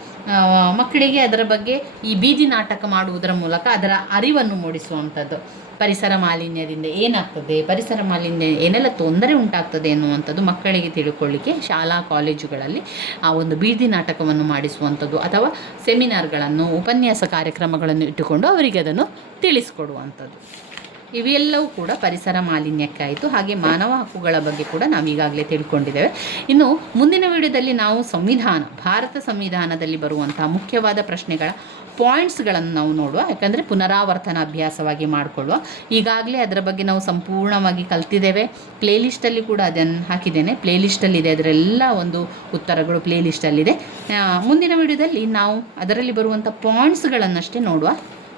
ಮಕ್ಕಳಿಗೆ ಅದರ ಬಗ್ಗೆ ಈ ಬೀದಿ ನಾಟಕ ಮಾಡುವುದರ ಮೂಲಕ ಅದರ ಅರಿವನ್ನು ಮೂಡಿಸುವಂಥದ್ದು. ಪರಿಸರ ಮಾಲಿನ್ಯದಿಂದ ಏನಾಗ್ತದೆ, ಪರಿಸರ ಮಾಲಿನ್ಯ ಏನೆಲ್ಲ ತೊಂದರೆ ಉಂಟಾಗ್ತದೆ ಎನ್ನುವಂಥದ್ದು ಮಕ್ಕಳಿಗೆ ತಿಳ್ಕೊಳ್ಳಿಕ್ಕೆ ಶಾಲಾ ಕಾಲೇಜುಗಳಲ್ಲಿ ಆ ಒಂದು ಬೀದಿ ನಾಟಕವನ್ನು ಮಾಡಿಸುವಂಥದ್ದು ಅಥವಾ ಸೆಮಿನಾರ್ಗಳನ್ನು, ಉಪನ್ಯಾಸ ಕಾರ್ಯಕ್ರಮಗಳನ್ನು ಇಟ್ಟುಕೊಂಡು ಅವರಿಗೆ ಅದನ್ನು ತಿಳಿಸ್ಕೊಡುವಂಥದ್ದು. ಇವೆಲ್ಲವೂ ಕೂಡ ಪರಿಸರ ಮಾಲಿನ್ಯಕ್ಕಾಯಿತು. ಹಾಗೆ ಮಾನವ ಹಕ್ಕುಗಳ ಬಗ್ಗೆ ಕೂಡ ನಾವು ಈಗಾಗಲೇ ತಿಳ್ಕೊಂಡಿದ್ದೇವೆ. ಇನ್ನು ಮುಂದಿನ ವಿಡಿಯೋದಲ್ಲಿ ನಾವು ಭಾರತ ಸಂವಿಧಾನದಲ್ಲಿ ಬರುವಂತಹ ಮುಖ್ಯವಾದ ಪ್ರಶ್ನೆಗಳ ಪಾಯಿಂಟ್ಸ್ಗಳನ್ನು ನಾವು ನೋಡುವ. ಯಾಕಂದರೆ ಪುನರಾವರ್ತನ ಅಭ್ಯಾಸವಾಗಿ ಮಾಡಿಕೊಳ್ಳುವ. ಈಗಾಗಲೇ ಅದರ ಬಗ್ಗೆ ನಾವು ಸಂಪೂರ್ಣವಾಗಿ ಕಲ್ತಿದ್ದೇವೆ. ಪ್ಲೇಲಿಸ್ಟಲ್ಲಿ ಕೂಡ ಅದನ್ನು ಹಾಕಿದ್ದೇನೆ. ಪ್ಲೇಲಿಸ್ಟಲ್ಲಿದೆ, ಅದರೆಲ್ಲ ಒಂದು ಉತ್ತರಗಳು ಪ್ಲೇಲಿಸ್ಟಲ್ಲಿದೆ. ಮುಂದಿನ ವಿಡಿಯೋದಲ್ಲಿ ನಾವು ಅದರಲ್ಲಿ ಬರುವಂಥ ಪಾಯಿಂಟ್ಸ್ಗಳನ್ನಷ್ಟೇ ನೋಡುವ.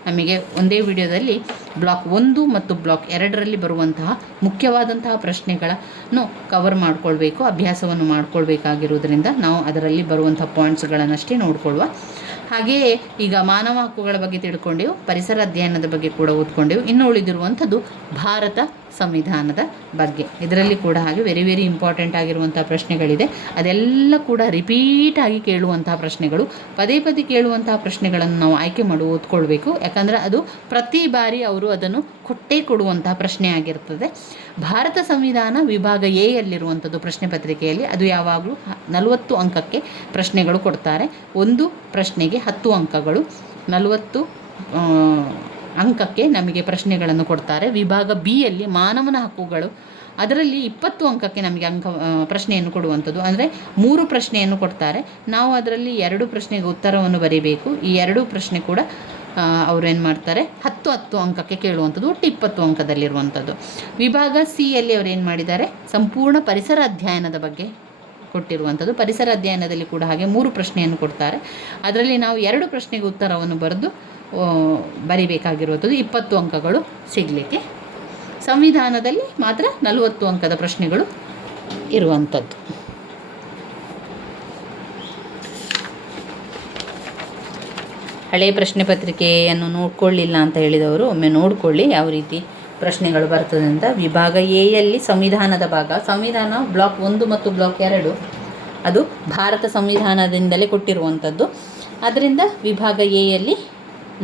ನಮಗೆ ಒಂದೇ ವಿಡಿಯೋದಲ್ಲಿ ಬ್ಲಾಕ್ 1 ಮತ್ತು ಬ್ಲಾಕ್ 2ರಲ್ಲಿ ಬರುವಂತಹ ಮುಖ್ಯವಾದಂತಹ ಪ್ರಶ್ನೆಗಳನ್ನು ಕವರ್ ಮಾಡಿಕೊಳ್ಬೇಕು, ಅಭ್ಯಾಸವನ್ನು ಮಾಡಿಕೊಳ್ಬೇಕಾಗಿರುವುದರಿಂದ ನಾವು ಅದರಲ್ಲಿ ಬರುವಂಥ ಪಾಯಿಂಟ್ಸ್ಗಳನ್ನಷ್ಟೇ ನೋಡಿಕೊಳ್ಳುವ. ಹಾಗೆಯೇ ಈಗ ಮಾನವ ಹಕ್ಕುಗಳ ಬಗ್ಗೆ ತಿಳ್ಕೊಂಡೆವು, ಪರಿಸರ ಅಧ್ಯಯನದ ಬಗ್ಗೆ ಕೂಡ ಓದ್ಕೊಂಡೆವು. ಇನ್ನು ಉಳಿದಿರುವಂಥದ್ದು ಭಾರತ ಸಂವಿಧಾನದ ಬಗ್ಗೆ. ಇದರಲ್ಲಿ ಕೂಡ ಹಾಗೆ ವೆರಿ ಇಂಪಾರ್ಟೆಂಟ್ ಆಗಿರುವಂಥ ಪ್ರಶ್ನೆಗಳಿದೆ. ಅದೆಲ್ಲ ಕೂಡ ರಿಪೀಟ್ ಆಗಿ ಕೇಳುವಂತಹ ಪ್ರಶ್ನೆಗಳು, ಪದೇ ಪದೇ ಕೇಳುವಂತಹ ಪ್ರಶ್ನೆಗಳನ್ನು ನಾವು ಆಯ್ಕೆ ಮಾಡಿ ಓದ್ಕೊಳ್ಬೇಕು. ಯಾಕಂದರೆ ಅದು ಪ್ರತಿ ಬಾರಿ ಅವರು ಅದನ್ನು ಕೊಡುವಂತಹ ಪ್ರಶ್ನೆ ಆಗಿರ್ತದೆ. ಭಾರತ ಸಂವಿಧಾನ ವಿಭಾಗ ಎ ಯಲ್ಲಿರುವಂಥದ್ದು ಪ್ರಶ್ನೆ ಪತ್ರಿಕೆಯಲ್ಲಿ. ಅದು ಯಾವಾಗಲೂ 40 ಅಂಕಕ್ಕೆ ಪ್ರಶ್ನೆಗಳು ಕೊಡ್ತಾರೆ. ಒಂದು ಪ್ರಶ್ನೆಗೆ 10 ಅಂಕಗಳು, 40 ಅಂಕಕ್ಕೆ ನಮಗೆ ಪ್ರಶ್ನೆಗಳನ್ನು ಕೊಡ್ತಾರೆ. ವಿಭಾಗ ಬಿ ಯಲ್ಲಿ ಮಾನವನ ಹಕ್ಕುಗಳು, ಅದರಲ್ಲಿ 20 ಅಂಕಕ್ಕೆ ನಮಗೆ ಪ್ರಶ್ನೆಯನ್ನು ಕೊಡುವಂಥದ್ದು. ಅಂದರೆ 3 ಪ್ರಶ್ನೆಯನ್ನು ಕೊಡ್ತಾರೆ. ನಾವು ಅದರಲ್ಲಿ 2 ಪ್ರಶ್ನೆಗೆ ಉತ್ತರವನ್ನು ಬರೀಬೇಕು. ಈ 2 ಪ್ರಶ್ನೆ ಕೂಡ ಅವರು ಏನು ಮಾಡ್ತಾರೆ, 10 ಅಂಕಕ್ಕೆ ಕೇಳುವಂಥದ್ದು, ಒಟ್ಟು 20 ಅಂಕದಲ್ಲಿರುವಂಥದ್ದು. ವಿಭಾಗ ಸಿ ಯಲ್ಲಿ ಅವರು ಏನು ಮಾಡಿದ್ದಾರೆ, ಸಂಪೂರ್ಣ ಪರಿಸರ ಅಧ್ಯಯನದ ಬಗ್ಗೆ ಕೊಟ್ಟಿರುವಂಥದ್ದು. ಪರಿಸರ ಅಧ್ಯಯನದಲ್ಲಿ ಕೂಡ ಹಾಗೆ 3 ಪ್ರಶ್ನೆಯನ್ನು ಕೊಡ್ತಾರೆ. ಅದರಲ್ಲಿ ನಾವು 2 ಪ್ರಶ್ನೆಗೆ ಉತ್ತರವನ್ನು ಬರೆದು ಬರಿಬೇಕಾಗಿರುವಂಥದ್ದು. 20 ಅಂಕಗಳು ಸಿಗಲಿಕ್ಕೆ. ಸಂವಿಧಾನದಲ್ಲಿ ಮಾತ್ರ 40 ಅಂಕದ ಪ್ರಶ್ನೆಗಳು ಇರುವಂಥದ್ದು. ಹಳೆಯ ಪ್ರಶ್ನೆ ಪತ್ರಿಕೆಯನ್ನು ನೋಡ್ಕೊಳ್ಳಿಲ್ಲ ಅಂತ ಹೇಳಿದವರು ಒಮ್ಮೆ ನೋಡಿಕೊಳ್ಳಿ ಯಾವ ರೀತಿ ಪ್ರಶ್ನೆಗಳು ಬರ್ತದೆ ಅಂತ. ವಿಭಾಗ ಎ ಯಲ್ಲಿ ಸಂವಿಧಾನದ ಭಾಗ, ಸಂವಿಧಾನ ಬ್ಲಾಕ್ 1 ಮತ್ತು ಬ್ಲಾಕ್ 2 ಅದು ಭಾರತ ಸಂವಿಧಾನದಿಂದಲೇ ಕೊಟ್ಟಿರುವಂಥದ್ದು. ಅದರಿಂದ ವಿಭಾಗ ಎ ಯಲ್ಲಿ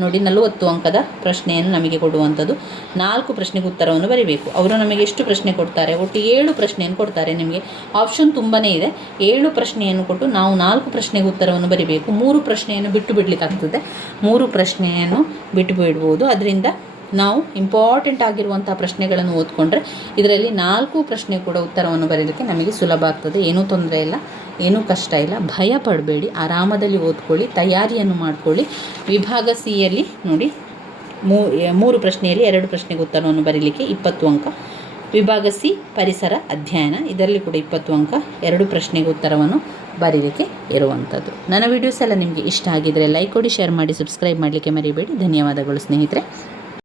ನೋಡಿ 40 ಅಂಕದ ಪ್ರಶ್ನೆಯನ್ನು ನಮಗೆ ಕೊಡುವಂಥದ್ದು. 4 ಪ್ರಶ್ನೆಗೆ ಉತ್ತರವನ್ನು ಬರೀಬೇಕು. ಅವರು ನಮಗೆ ಎಷ್ಟು ಪ್ರಶ್ನೆ ಕೊಡ್ತಾರೆ, ಒಟ್ಟು 7 ಪ್ರಶ್ನೆಯನ್ನು ಕೊಡ್ತಾರೆ. ನಿಮಗೆ ಆಪ್ಷನ್ ತುಂಬಾ ಇದೆ. 7 ಪ್ರಶ್ನೆಯನ್ನು ಕೊಟ್ಟು ನಾವು 4 ಪ್ರಶ್ನೆಗೆ ಉತ್ತರವನ್ನು ಬರೀಬೇಕು. 3 ಪ್ರಶ್ನೆಯನ್ನು ಬಿಟ್ಟು ಬಿಡಲಿಕ್ಕಾಗ್ತದೆ. 3 ಪ್ರಶ್ನೆಯನ್ನು ಬಿಟ್ಟು ಬಿಡ್ಬೋದು. ಅದರಿಂದ ನಾವು ಇಂಪಾರ್ಟೆಂಟ್ ಆಗಿರುವಂಥ ಪ್ರಶ್ನೆಗಳನ್ನು ಓದ್ಕೊಂಡ್ರೆ ಇದರಲ್ಲಿ 4 ಪ್ರಶ್ನೆ ಕೂಡ ಉತ್ತರವನ್ನು ಬರೀಲಿಕ್ಕೆ ನಮಗೆ ಸುಲಭ ಆಗ್ತದೆ. ಏನೂ ತೊಂದರೆ ಇಲ್ಲ, ಏನೂ ಕಷ್ಟ ಇಲ್ಲ, ಭಯ ಪಡಬೇಡಿ, ಆರಾಮದಲ್ಲಿ ಓದ್ಕೊಳ್ಳಿ, ತಯಾರಿಯನ್ನು ಮಾಡ್ಕೊಳ್ಳಿ. ವಿಭಾಗ ಸಿಯಲ್ಲಿ ನೋಡಿ 3 ಪ್ರಶ್ನೆಯಲ್ಲಿ 2 ಪ್ರಶ್ನೆಗೆ ಉತ್ತರವನ್ನು ಬರೀಲಿಕ್ಕೆ 20 ಅಂಕ. ವಿಭಾಗ ಸಿ ಪರಿಸರ ಅಧ್ಯಯನ, ಇದರಲ್ಲಿ ಕೂಡ 20 ಅಂಕ, 2 ಪ್ರಶ್ನೆಗೆ ಉತ್ತರವನ್ನು ಬರೀಲಿಕ್ಕೆ ಇರುವಂಥದ್ದು. ನನ್ನ ವೀಡಿಯೋಸ್ ಎಲ್ಲ ನಿಮಗೆ ಇಷ್ಟ ಆಗಿದ್ದರೆ ಲೈಕ್ ಕೊಡಿ, ಶೇರ್ ಮಾಡಿ, ಸಬ್ಸ್ಕ್ರೈಬ್ ಮಾಡಲಿಕ್ಕೆ ಮರಿಬೇಡಿ. ಧನ್ಯವಾದಗಳು ಸ್ನೇಹಿತರೆ.